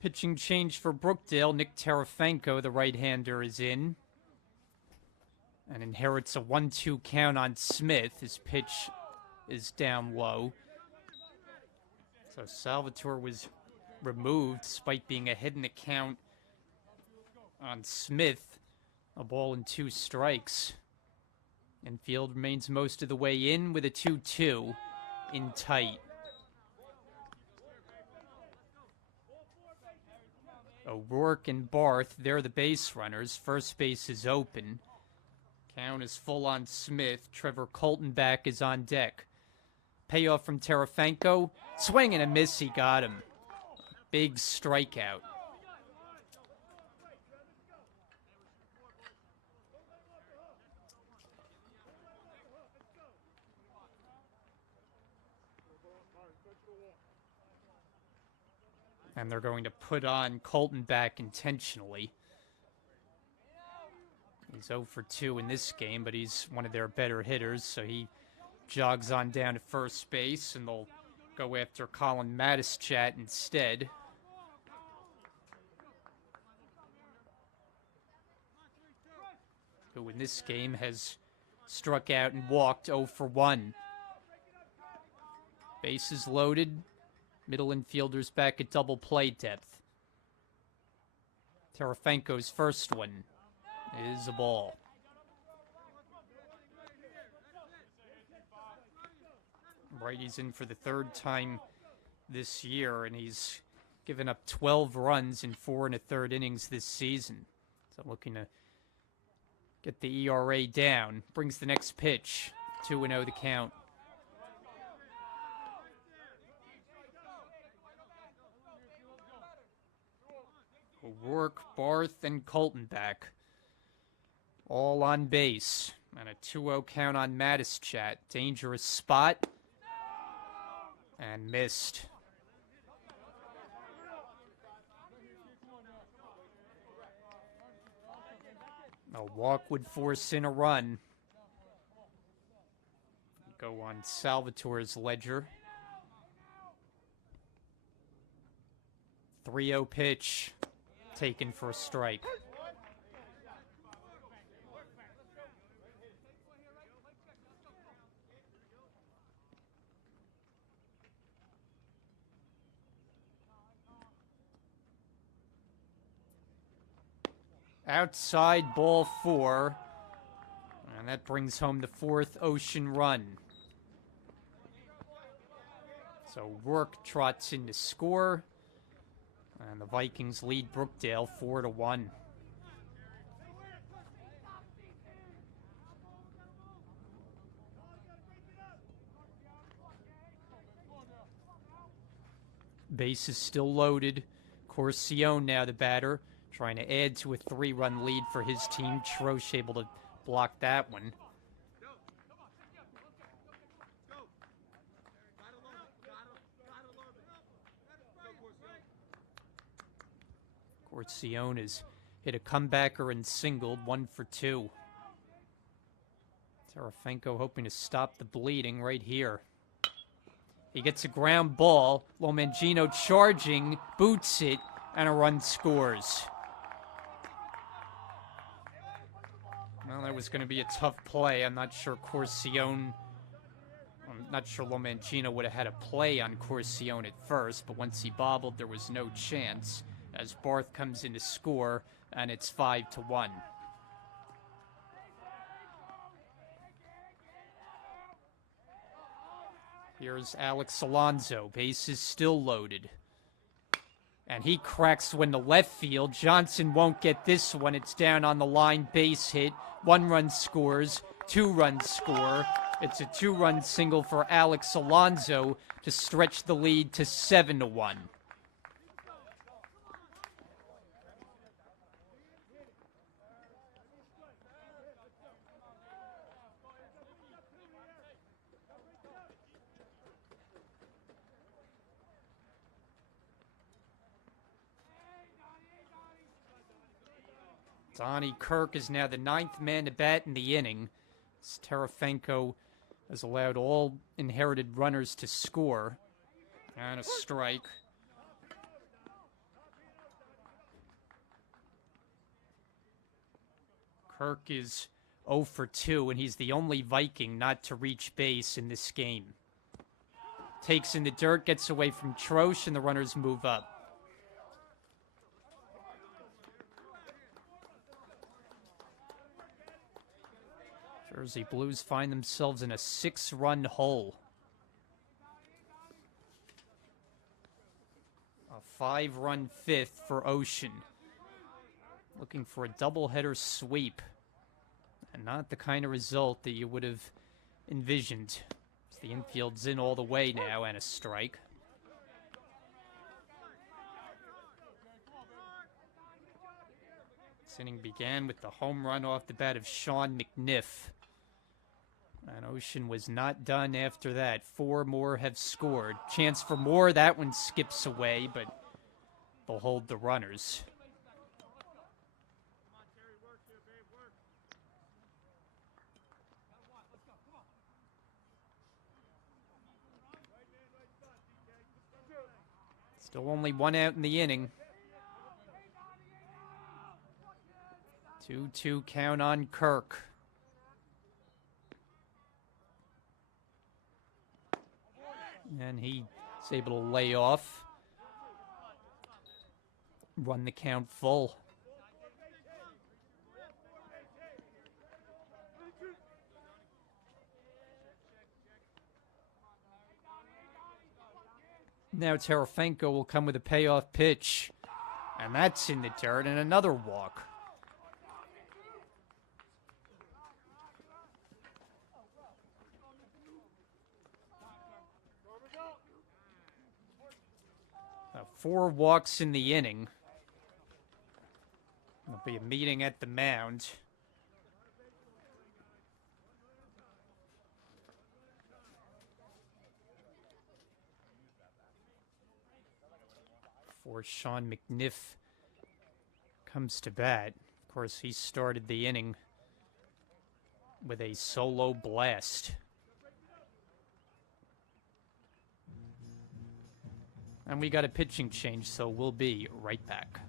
Pitching change for Brookdale. Nick Tarafanko, the right-hander, is in. And inherits a 1-2 count on Smith. His pitch is down low. So Salvatore was removed despite being ahead in the count on Smith. A ball and 2 strikes. Infield remains most of the way in with a 2-2 in tight. O'Rourke and Barth, they're the base runners. First base is open. Count is full on Smith. Trevor Coltonback is on deck. Payoff from Tarafanko. Swing and a miss, he got him. Big strikeout. And they're going to put on Coltonback intentionally. He's 0 for 2 in this game, but he's one of their better hitters, so he jogs on down to first base, and they'll go after Colin Matischat instead. Who in this game has struck out and walked 0 for 1. Bases loaded. Middle infielders back at double play depth. Tarafanko's first one is a ball. Righty's in for the 3rd time this year, and he's given up 12 runs in 4 1/3 innings this season. So looking to get the ERA down. Brings the next pitch. 2-0 the count. O'Rourke, Barth, and Coltonback all on base. And a 2-0 count on Matischat. Dangerous spot. And missed. A walk would force in a run. Go on Salvatore's ledger. 3-0 pitch. Taken for a strike. Outside, ball 4. And that brings home the 4th Ocean run. So Rourke trots in to score. And the Vikings lead Brookdale 4-1. Base is still loaded. Corcione now the batter, trying to add to a 3-run lead for his team. Troche able to block that one. Corcione has hit a comebacker and singled, 1 for 2. Terefenko hoping to stop the bleeding right here. He gets a ground ball. Lomangino charging, boots it, and a run scores. Well, that was going to be a tough play. I'm not sure Lomangino would have had a play on Corcione at first, but once he bobbled, there was no chance as Barth comes in to score, and it's 5-1. Here's Alex Alonso. Base is still loaded. And he cracks one to left field. Johnson won't get this one. It's down on the line. Base hit. 1 run scores. 2 runs score. It's a 2-run single for Alex Alonso to stretch the lead to 7-1. Donnie Kirk is now the 9th man to bat in the inning. Terefenko has allowed all inherited runners to score. And a strike. Kirk is 0 for 2, and he's the only Viking not to reach base in this game. Takes in the dirt, gets away from Troche, and the runners move up. Jersey Blues find themselves in a 6-run hole. A 5-run 5th for Ocean. Looking for a doubleheader sweep. And not the kind of result that you would have envisioned. The infield's in all the way now, and a strike. This inning began with the home run off the bat of Sean McNiff. And Ocean was not done after that. 4 more have scored. Chance for more. That one skips away, but they'll hold the runners. Still only 1 out in the inning. 2-2 count on Kirk. And he's able to lay off. Run the count full. Now Terefenko will come with a payoff pitch. And that's in the dirt, and another walk. Now, 4 walks in the inning. There'll be a meeting at the mound. before Sean McNiff comes to bat. Of course, he started the inning with a solo blast. And we got a pitching change, so we'll be right back.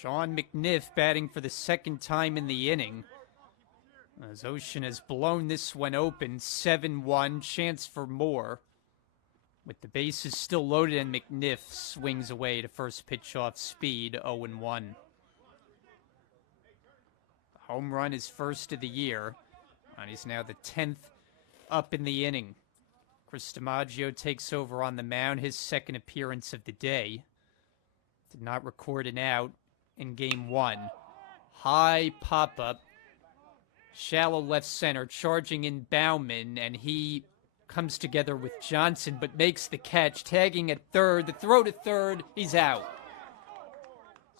Sean McNiff batting for the second time in the inning. As Ocean has blown this one open, 7-1, chance for more. With the bases still loaded and McNiff swings away to first pitch off speed, 0-1. Home run is first of the year, and he's now the 10th up in the inning. Chris DiMaggio takes over on the mound, his second appearance of the day. Did not record an out in game one. High pop-up, shallow left center, charging in Bauman, and he comes together with Johnson, but makes the catch, tagging at third. The throw to third, he's out.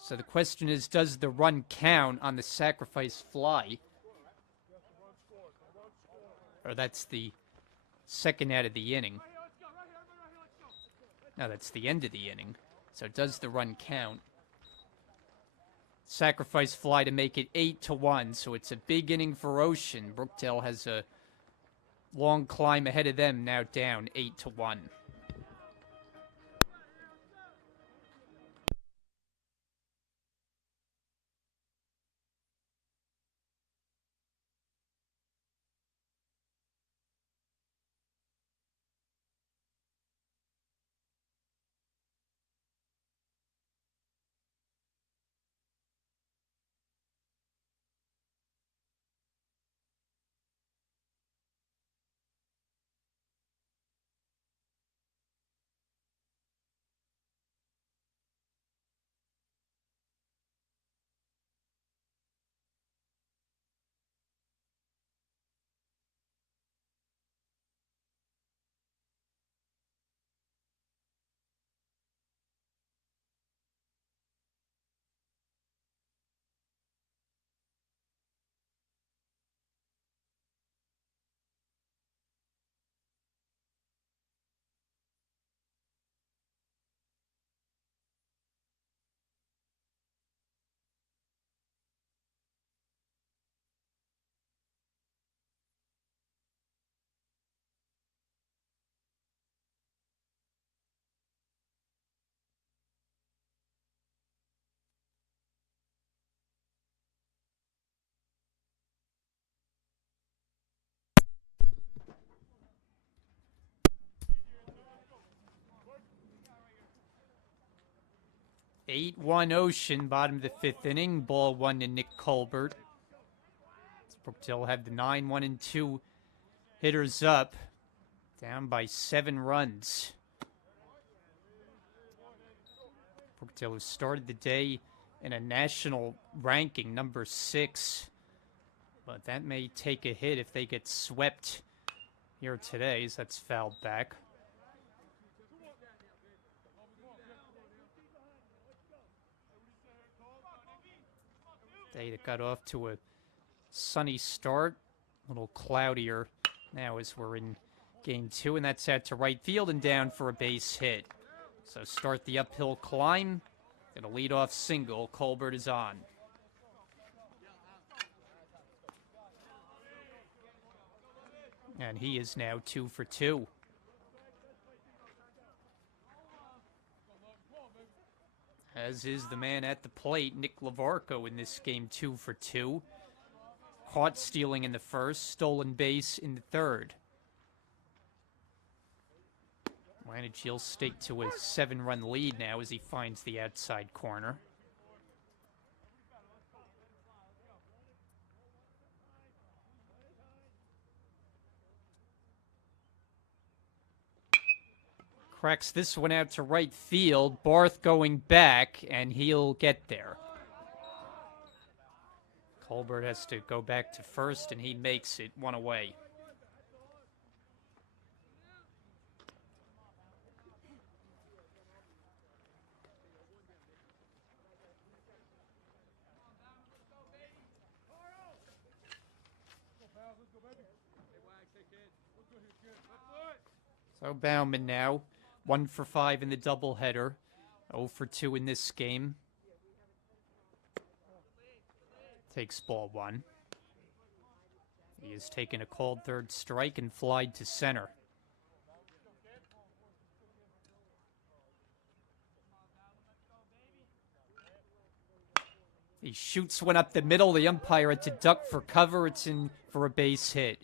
So the question is, does the run count on the sacrifice fly? Or that's the second out of the inning. No, that's the end of the inning. So does the run count? Sacrifice fly to make it 8-1, so it's a big inning for Ocean. Brookdale has a long climb ahead of them, now down 8-1. Eight 1 Ocean, bottom of the fifth inning. Ball one to Nick Colbert. Brookdale have the 9-1-2 hitters up, down by 7 runs. Brookdale has started the day in a national ranking, number 6. But that may take a hit if they get swept here today, as that's fouled back. Day that got off to a sunny start, a little cloudier now as we're in game 2, and that's out to right field and down for a base hit. So start the uphill climb, and a leadoff single. Colbert is on. And he is now 2 for 2. As is the man at the plate, Nick Lavarco, in this game, 2 for 2. Caught stealing in the first, stolen base in the third. Wanagil staked to a 7-run lead now as he finds the outside corner. Cracks this one out to right field. Barth going back, and he'll get there. Colbert has to go back to first, and he makes it 1 away. So Bauman now, 1 for 5 in the doubleheader, 0 for 2 in this game. Takes ball 1. He has taken a called third strike and flied to center. He shoots one up the middle. The umpire had to duck for cover. It's in for a base hit.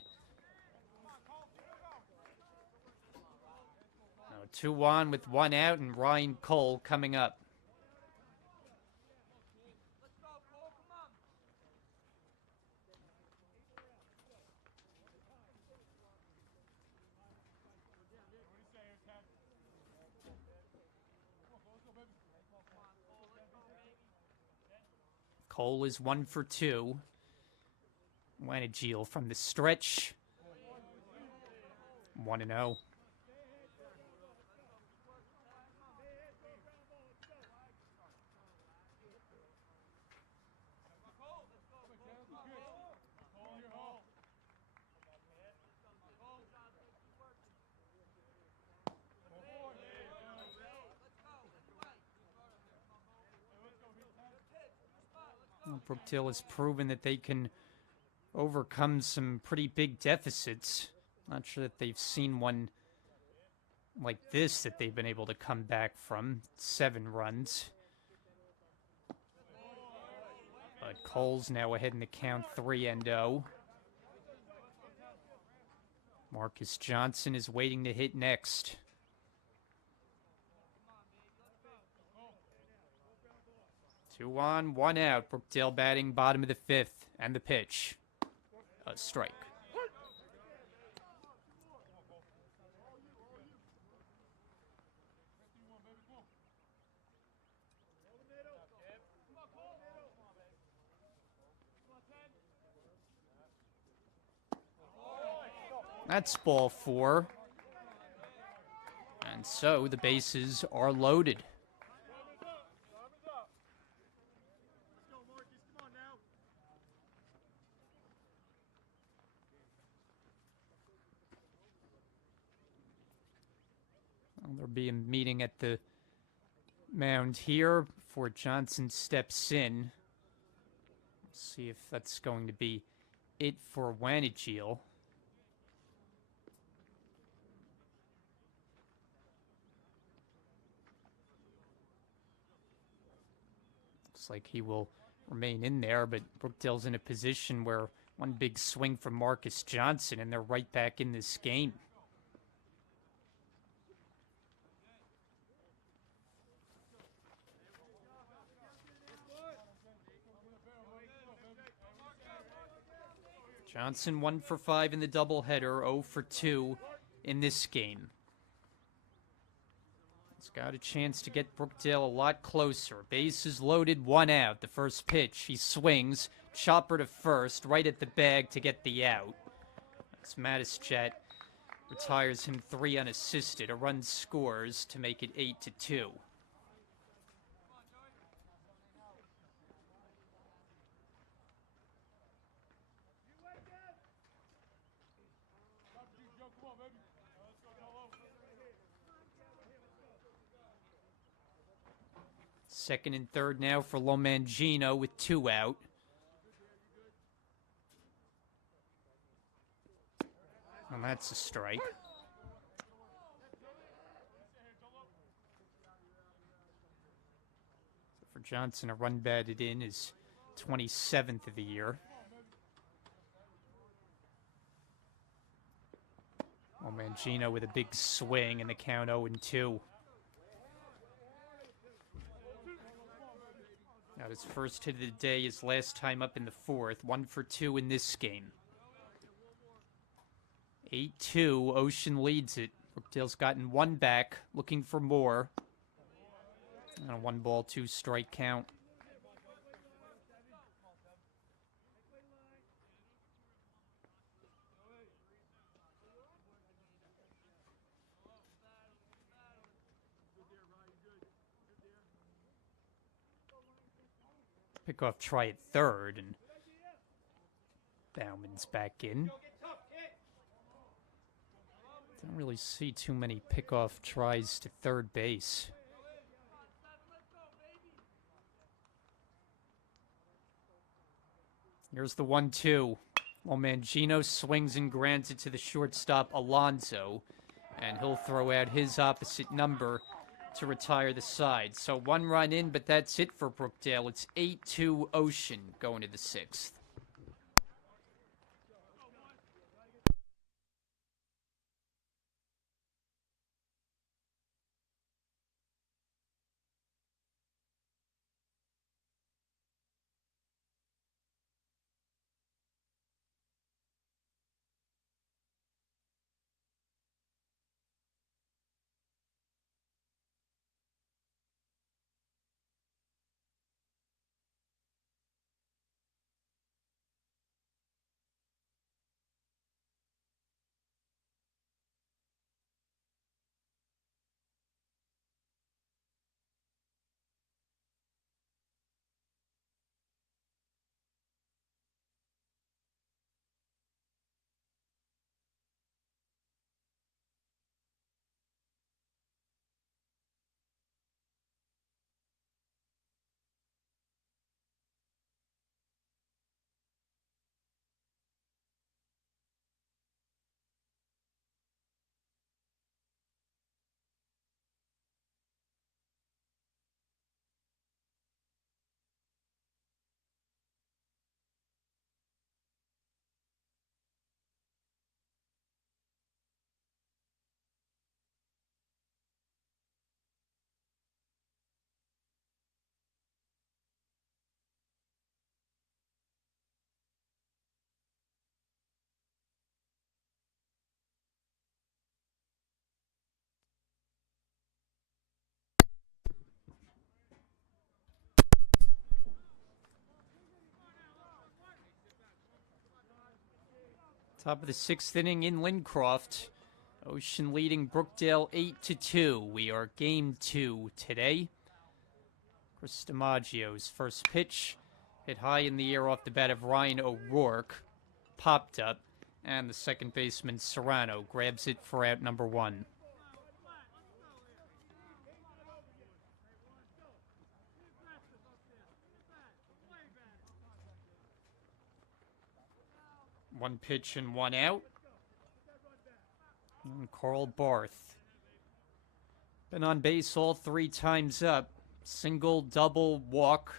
2-1 with 1 out, and Ryan Cole coming up. Cole is 1 for 2. Wanagil from the stretch. 1-0. Brookdale has proven that they can overcome some pretty big deficits. Not sure that they've seen one like this that they've been able to come back from. 7 runs. But Cole's now ahead in the count, 3-0. Marcus Johnson is waiting to hit next. Two on, 1 out. Brookdale batting bottom of the 5th. And the pitch. A strike. That's ball 4. And so the bases are loaded. There'll be a meeting at the mound here before Johnson steps in. See if that's going to be it for Wanagil. Looks like he will remain in there, but Brookdale's in a position where one big swing from Marcus Johnson, and they're right back in this game. Johnson 1 for 5 in the doubleheader, 0 for 2 in this game. He's got a chance to get Brookdale a lot closer. Bases loaded, 1 out. The first pitch, he swings. Chopper to first, right at the bag to get the out. That's Matischat. Retires him 3 unassisted. A run scores to make it 8-2. Second and third now for Lomangino with 2 out. And that's a strike. So for Johnson, a run batted in is 27th of the year. Lomangino with a big swing and the count 0-2. Got his first hit of the day, his last time up in the fourth. 1 for 2 in this game. 8-2, Ocean leads it. Brookdale's gotten 1 back, looking for more. And a 1-2 strike count. Pickoff try at third, and Bauman's back in. Don't really see too many pickoff tries to third base. Here's the 1-2. Lomangino swings and grants it to the shortstop, Alonso, and he'll throw out his opposite number to retire the side. So 1 run in, but that's it for Brookdale. It's 8-2 Ocean going to the 6th. Top of the 6th inning in Lincroft. Ocean leading Brookdale 8-2. We are game 2 today. Chris DiMaggio's first pitch hit high in the air off the bat of Ryan O'Rourke. Popped up. And the second baseman Serrano grabs it for out number 1. One pitch and 1 out. And Carl Barth. Been on base all 3 times up. Single, double, walk.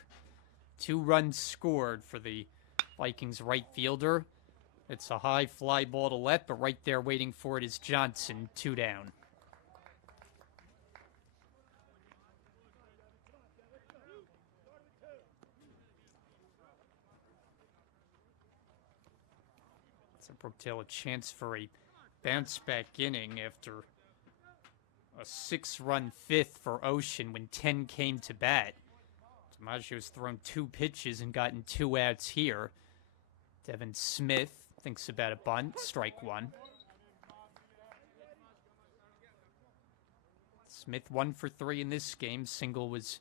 2 runs scored for the Vikings right fielder. It's a high fly ball to left, but right there waiting for it is Johnson, 2 down. So Brookdale a chance for a bounce-back inning after a 6-run fifth for Ocean when 10 came to bat. DiMaggio's thrown 2 pitches and gotten 2 outs here. Devin Smith thinks about a bunt, strike 1. Smith 1 for 3 in this game. Single was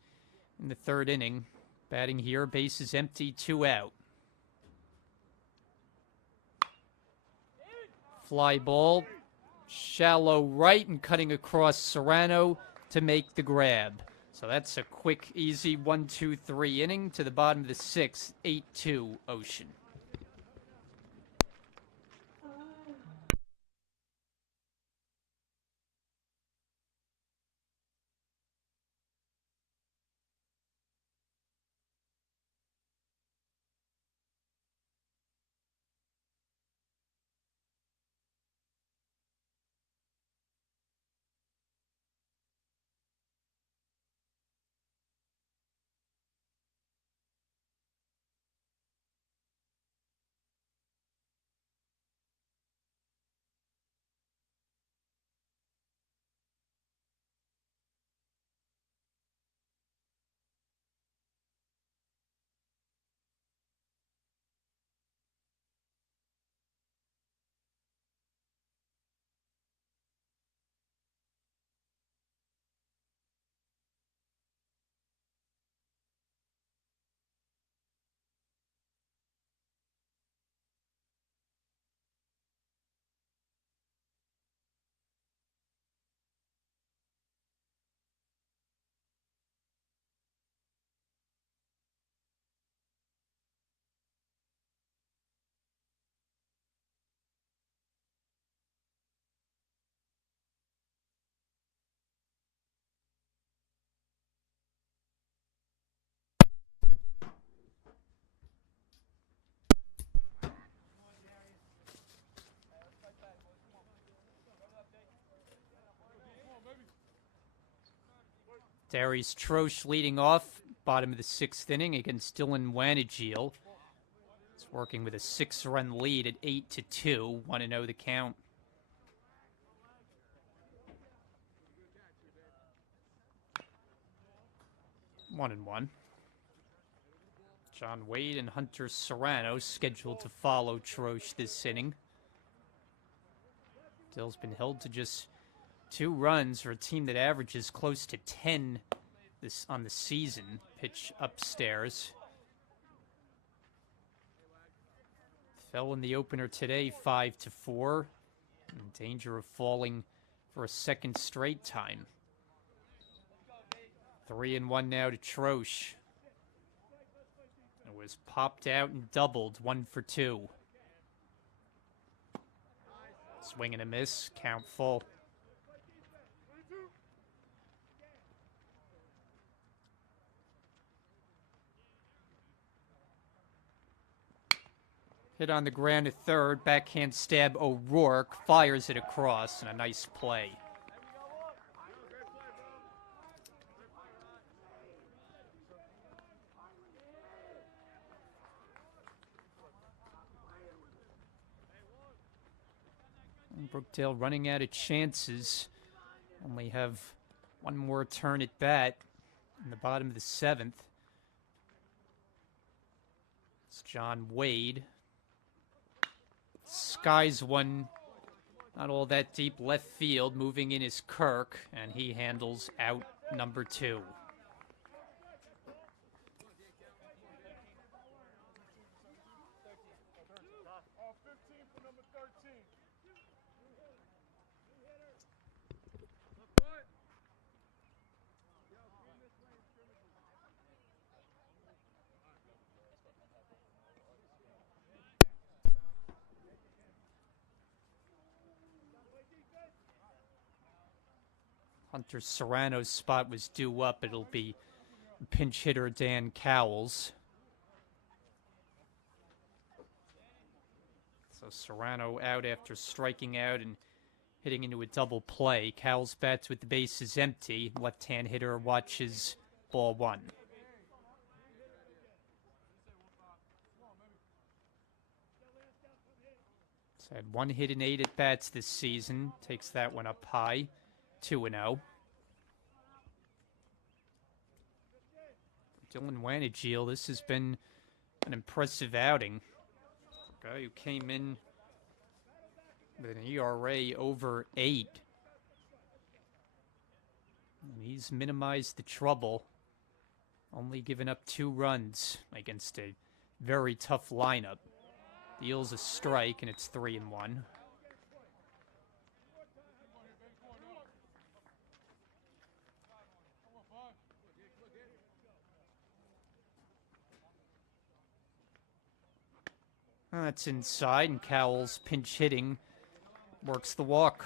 in the 3rd inning. Batting here, bases empty, 2 out. Fly ball, shallow right and cutting across Serrano to make the grab. So that's a quick, easy 1-2-3 inning to the bottom of the 6th, 8-2 Ocean. Darius Troche leading off, bottom of the 6th inning against Dylan Wanagil. It's working with a 6-run lead at 8-2, 1-0 the count. One and one. John Wade and Hunter Serrano scheduled to follow Troche this inning. Dill's been held to just 2 runs for a team that averages close to 10 on the season. Pitch upstairs. Fell in the opener today, 5-4. In danger of falling for a 2nd straight time. 3-1 now to Troche. It was popped out and doubled, 1 for 2. Swing and a miss, count full. Hit on the ground at 3rd, backhand stab O'Rourke, fires it across, and a nice play. And Brookdale running out of chances. Only have 1 more turn at bat in the bottom of the 7th. It's John Wade. Skies one, not all that deep left field. Moving in is Kirk, and he handles out number 2. Hunter Serrano's spot was due up. It'll be pinch hitter Dan Cowles. So Serrano out after striking out and hitting into a double play. Cowles bats with the bases empty. Left-hand hitter watches ball 1. He's had 1 hit and 8 at bats this season. Takes that one up high, 2-0. Dylan Wanagil, this has been an impressive outing. A guy who came in with an ERA over 8. And he's minimized the trouble, only giving up 2 runs against a very tough lineup. Deals a strike, and it's 3-1. That's inside, and Cowell's pinch hitting works the walk.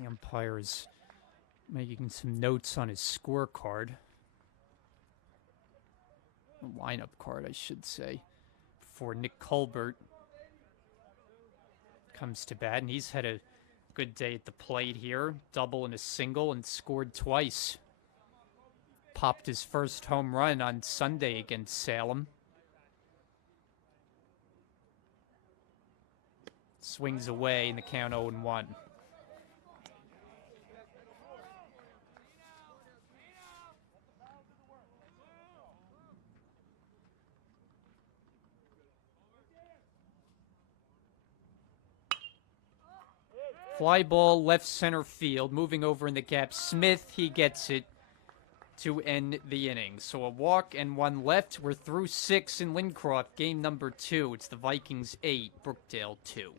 The umpire is making some notes on his scorecard. A lineup card, I should say, before Nick Colbert comes to bat. And he's had a good day at the plate here. Double and a single, and scored twice. Popped his first home run on Sunday against Salem. Swings away in the count 0-1. Fly ball left center field, moving over in the gap. Smith, he gets it to end the inning. So a walk and 1 left. We're through 6 in Lincroft. Game number 2. It's the Vikings 8, Brookdale 2.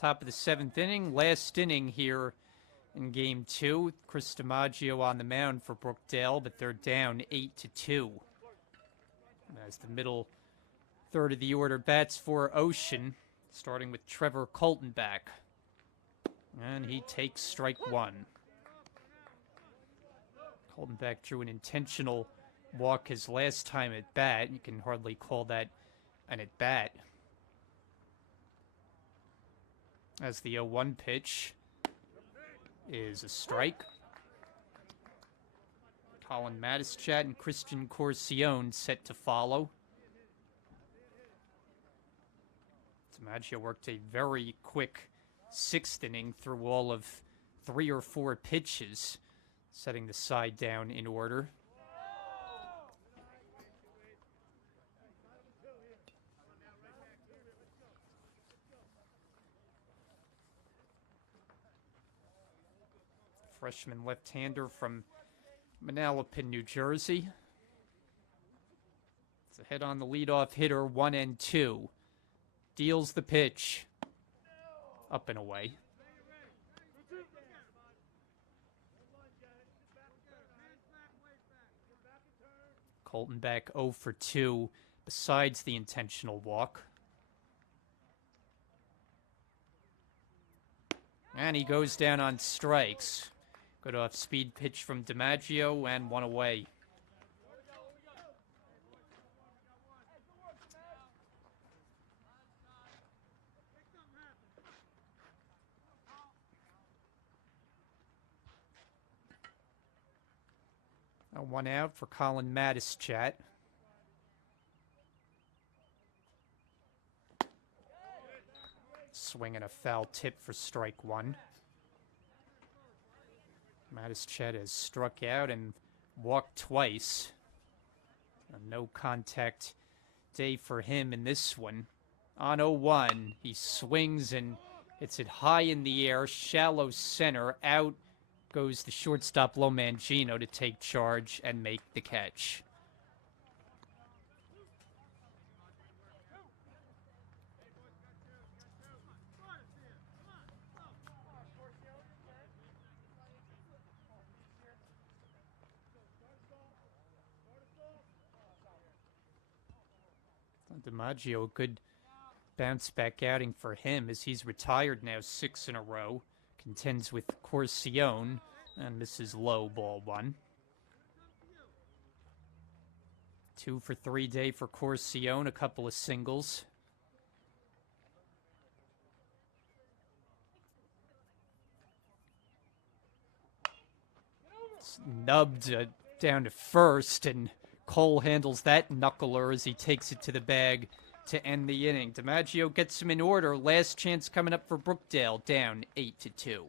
Top of the 7th inning, last inning here in Game 2. Chris DiMaggio on the mound for Brookdale, but they're down 8-2. As the middle third of the order bats for Ocean, starting with Trevor Coltonback. And he takes strike 1. Coltonback drew an intentional walk his last time at bat. You can hardly call that an at bat. As the 0-1 pitch is a strike. Colin Matischat and Christian Corcione set to follow. DiMaggio worked a very quick 6th inning through all of 3 or 4 pitches, setting the side down in order. Freshman left-hander from Manalapan, New Jersey. a hit on the leadoff hitter, 1-2. Deals the pitch. Up and away. Colton back 0 for 2, besides the intentional walk. And he goes down on strikes. Good off-speed pitch from DiMaggio, and one away. One out for Colin Matischat. Swinging a foul tip for strike one. Matischat has struck out and walked twice. A no contact day for him in this one. On 0-1, he swings and hits it high in the air, shallow center. Out goes the shortstop Lomangino to take charge and make the catch. DiMaggio, good bounce back outing for him as he's retired now 6 in a row. Contends with Corcione, and this is low, ball one. 2 for 3 day for Corcione, a couple of singles. It's nubbed down to first, and Cole handles that knuckler as he takes it to the bag to end the inning. DiMaggio gets him in order. Last chance coming up for Brookdale, down 8-2.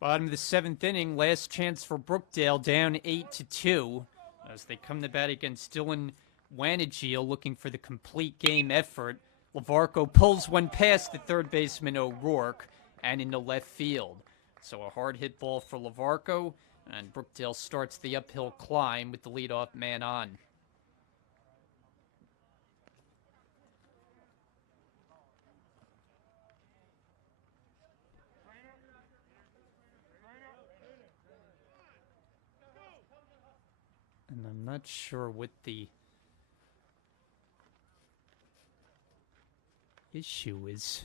Bottom of the 7th inning, last chance for Brookdale, down 8-2 as they come to bat against Dylan Wanagil, looking for the complete game effort. Lavarco pulls one past the third baseman O'Rourke and into left field. So a hard hit ball for Lavarco, and Brookdale starts the uphill climb with the leadoff man on. And I'm not sure what the issue is.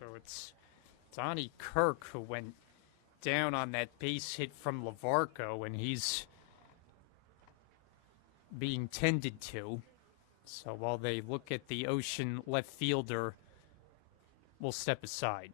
So it's Donnie Kirk who went down on that base hit from Lavarco, and he's being tended to. So while they look at the Ocean left fielder, we'll step aside.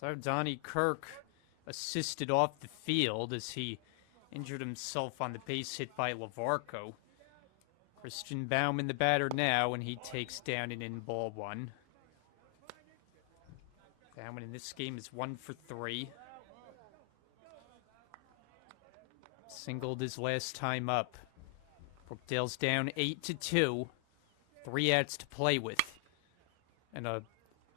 So Donnie Kirk assisted off the field as he injured himself on the base hit by Lavarco. Christian Bauman the batter now, and he takes down an in-ball one. Bauman in this game is 1 for 3. Singled his last time up. Brookdale's down 8-2. 3 outs to play with. And a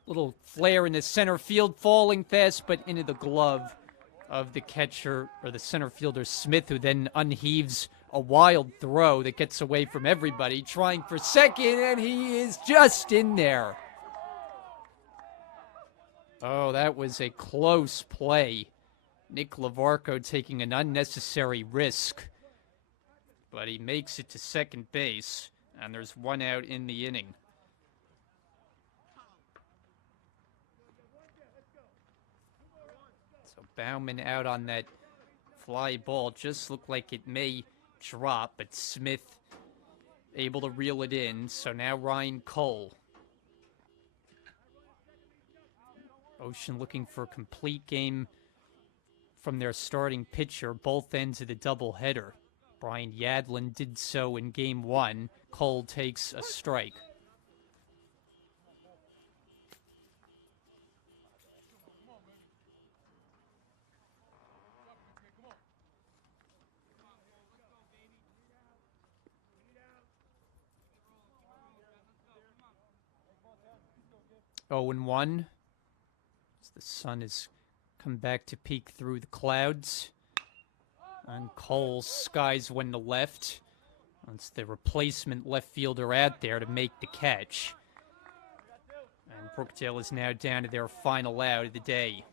little flare in the center field, falling fast, but into the glove of the catcher, or the center fielder Smith, who then unheaves a wild throw that gets away from everybody, trying for second, and he is just in there. Oh, that was a close play. Nick Lavarco taking an unnecessary risk, but he makes it to second base, and there's 1 out in the inning. So Bauman out on that fly ball. Just looked like it may drop, but Smith able to reel it in. So now Ryan Cole. Ocean looking for a complete game from their starting pitcher, both ends of the doubleheader. Brian Yadlin did so in game 1. Cole takes a strike. Oh, and 1. As the sun has come back to peek through the clouds. And Cole skies one to left. It's the replacement left fielder out there to make the catch. And Brookdale is now down to their final out of the day.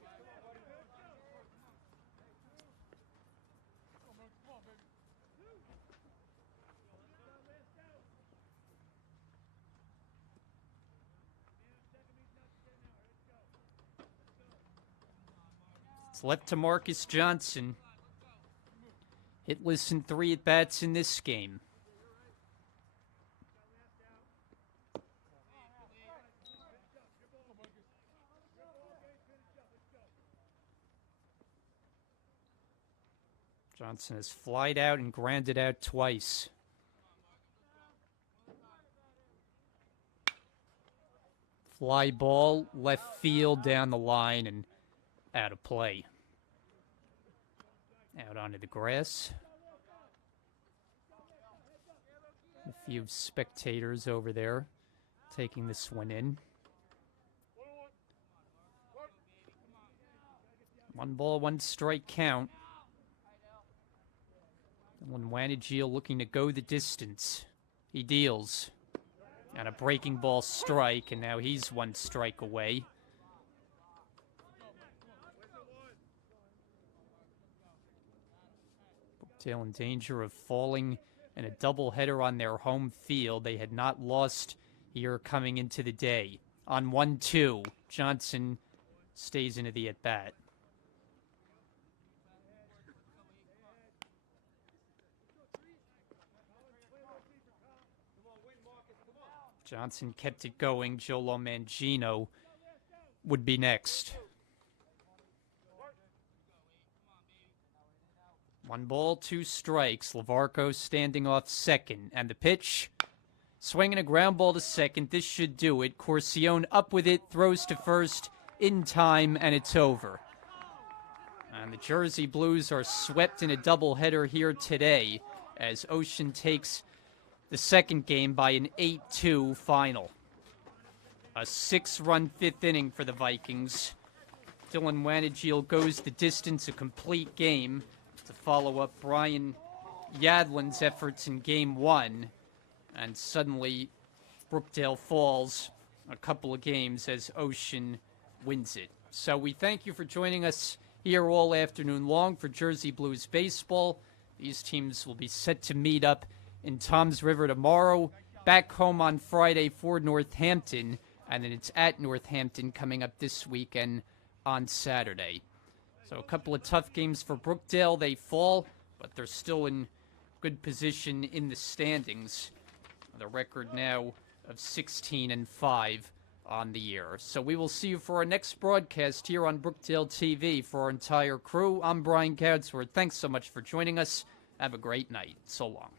It's left to Marcus Johnson. Hitless in 3 at-bats in this game. Johnson has flied out and grounded out twice. Fly ball, left field, down the line, and out of play. Out onto the grass. A few spectators over there taking this one in. 1 ball, 1 strike count. Wanagiel looking to go the distance. He deals. And a breaking ball strike, and now he's 1 strike away. Brookdale in danger of falling in a doubleheader on their home field. They had not lost here coming into the day. On 1-2, Johnson stays into the at-bat. Johnson kept it going. Joe Mangino would be next. 1 ball, 2 strikes. Lavarco standing off second. And the pitch, swinging a ground ball to second. This should do it. Corcione up with it, throws to first in time, and it's over. And the Jersey Blues are swept in a doubleheader here today as Ocean takes the second game by an 8-2 final. A 6-run 5th inning for the Vikings. Dylan Wanagiel goes the distance, a complete game, to follow up Brian Yadlin's efforts in Game 1. And suddenly, Brookdale falls a couple of games as Ocean wins it. So we thank you for joining us here all afternoon long for Jersey Blues baseball. These teams will be set to meet up in Toms River tomorrow, back home on Friday for Northampton, and then it's at Northampton coming up this weekend on Saturday. So a couple of tough games for Brookdale. They fall, but they're still in good position in the standings. The record now of 16-5 on the year. So we will see you for our next broadcast here on Brookdale TV. For our entire crew, I'm Brian Gadsworth. Thanks so much for joining us. Have a great night. So long.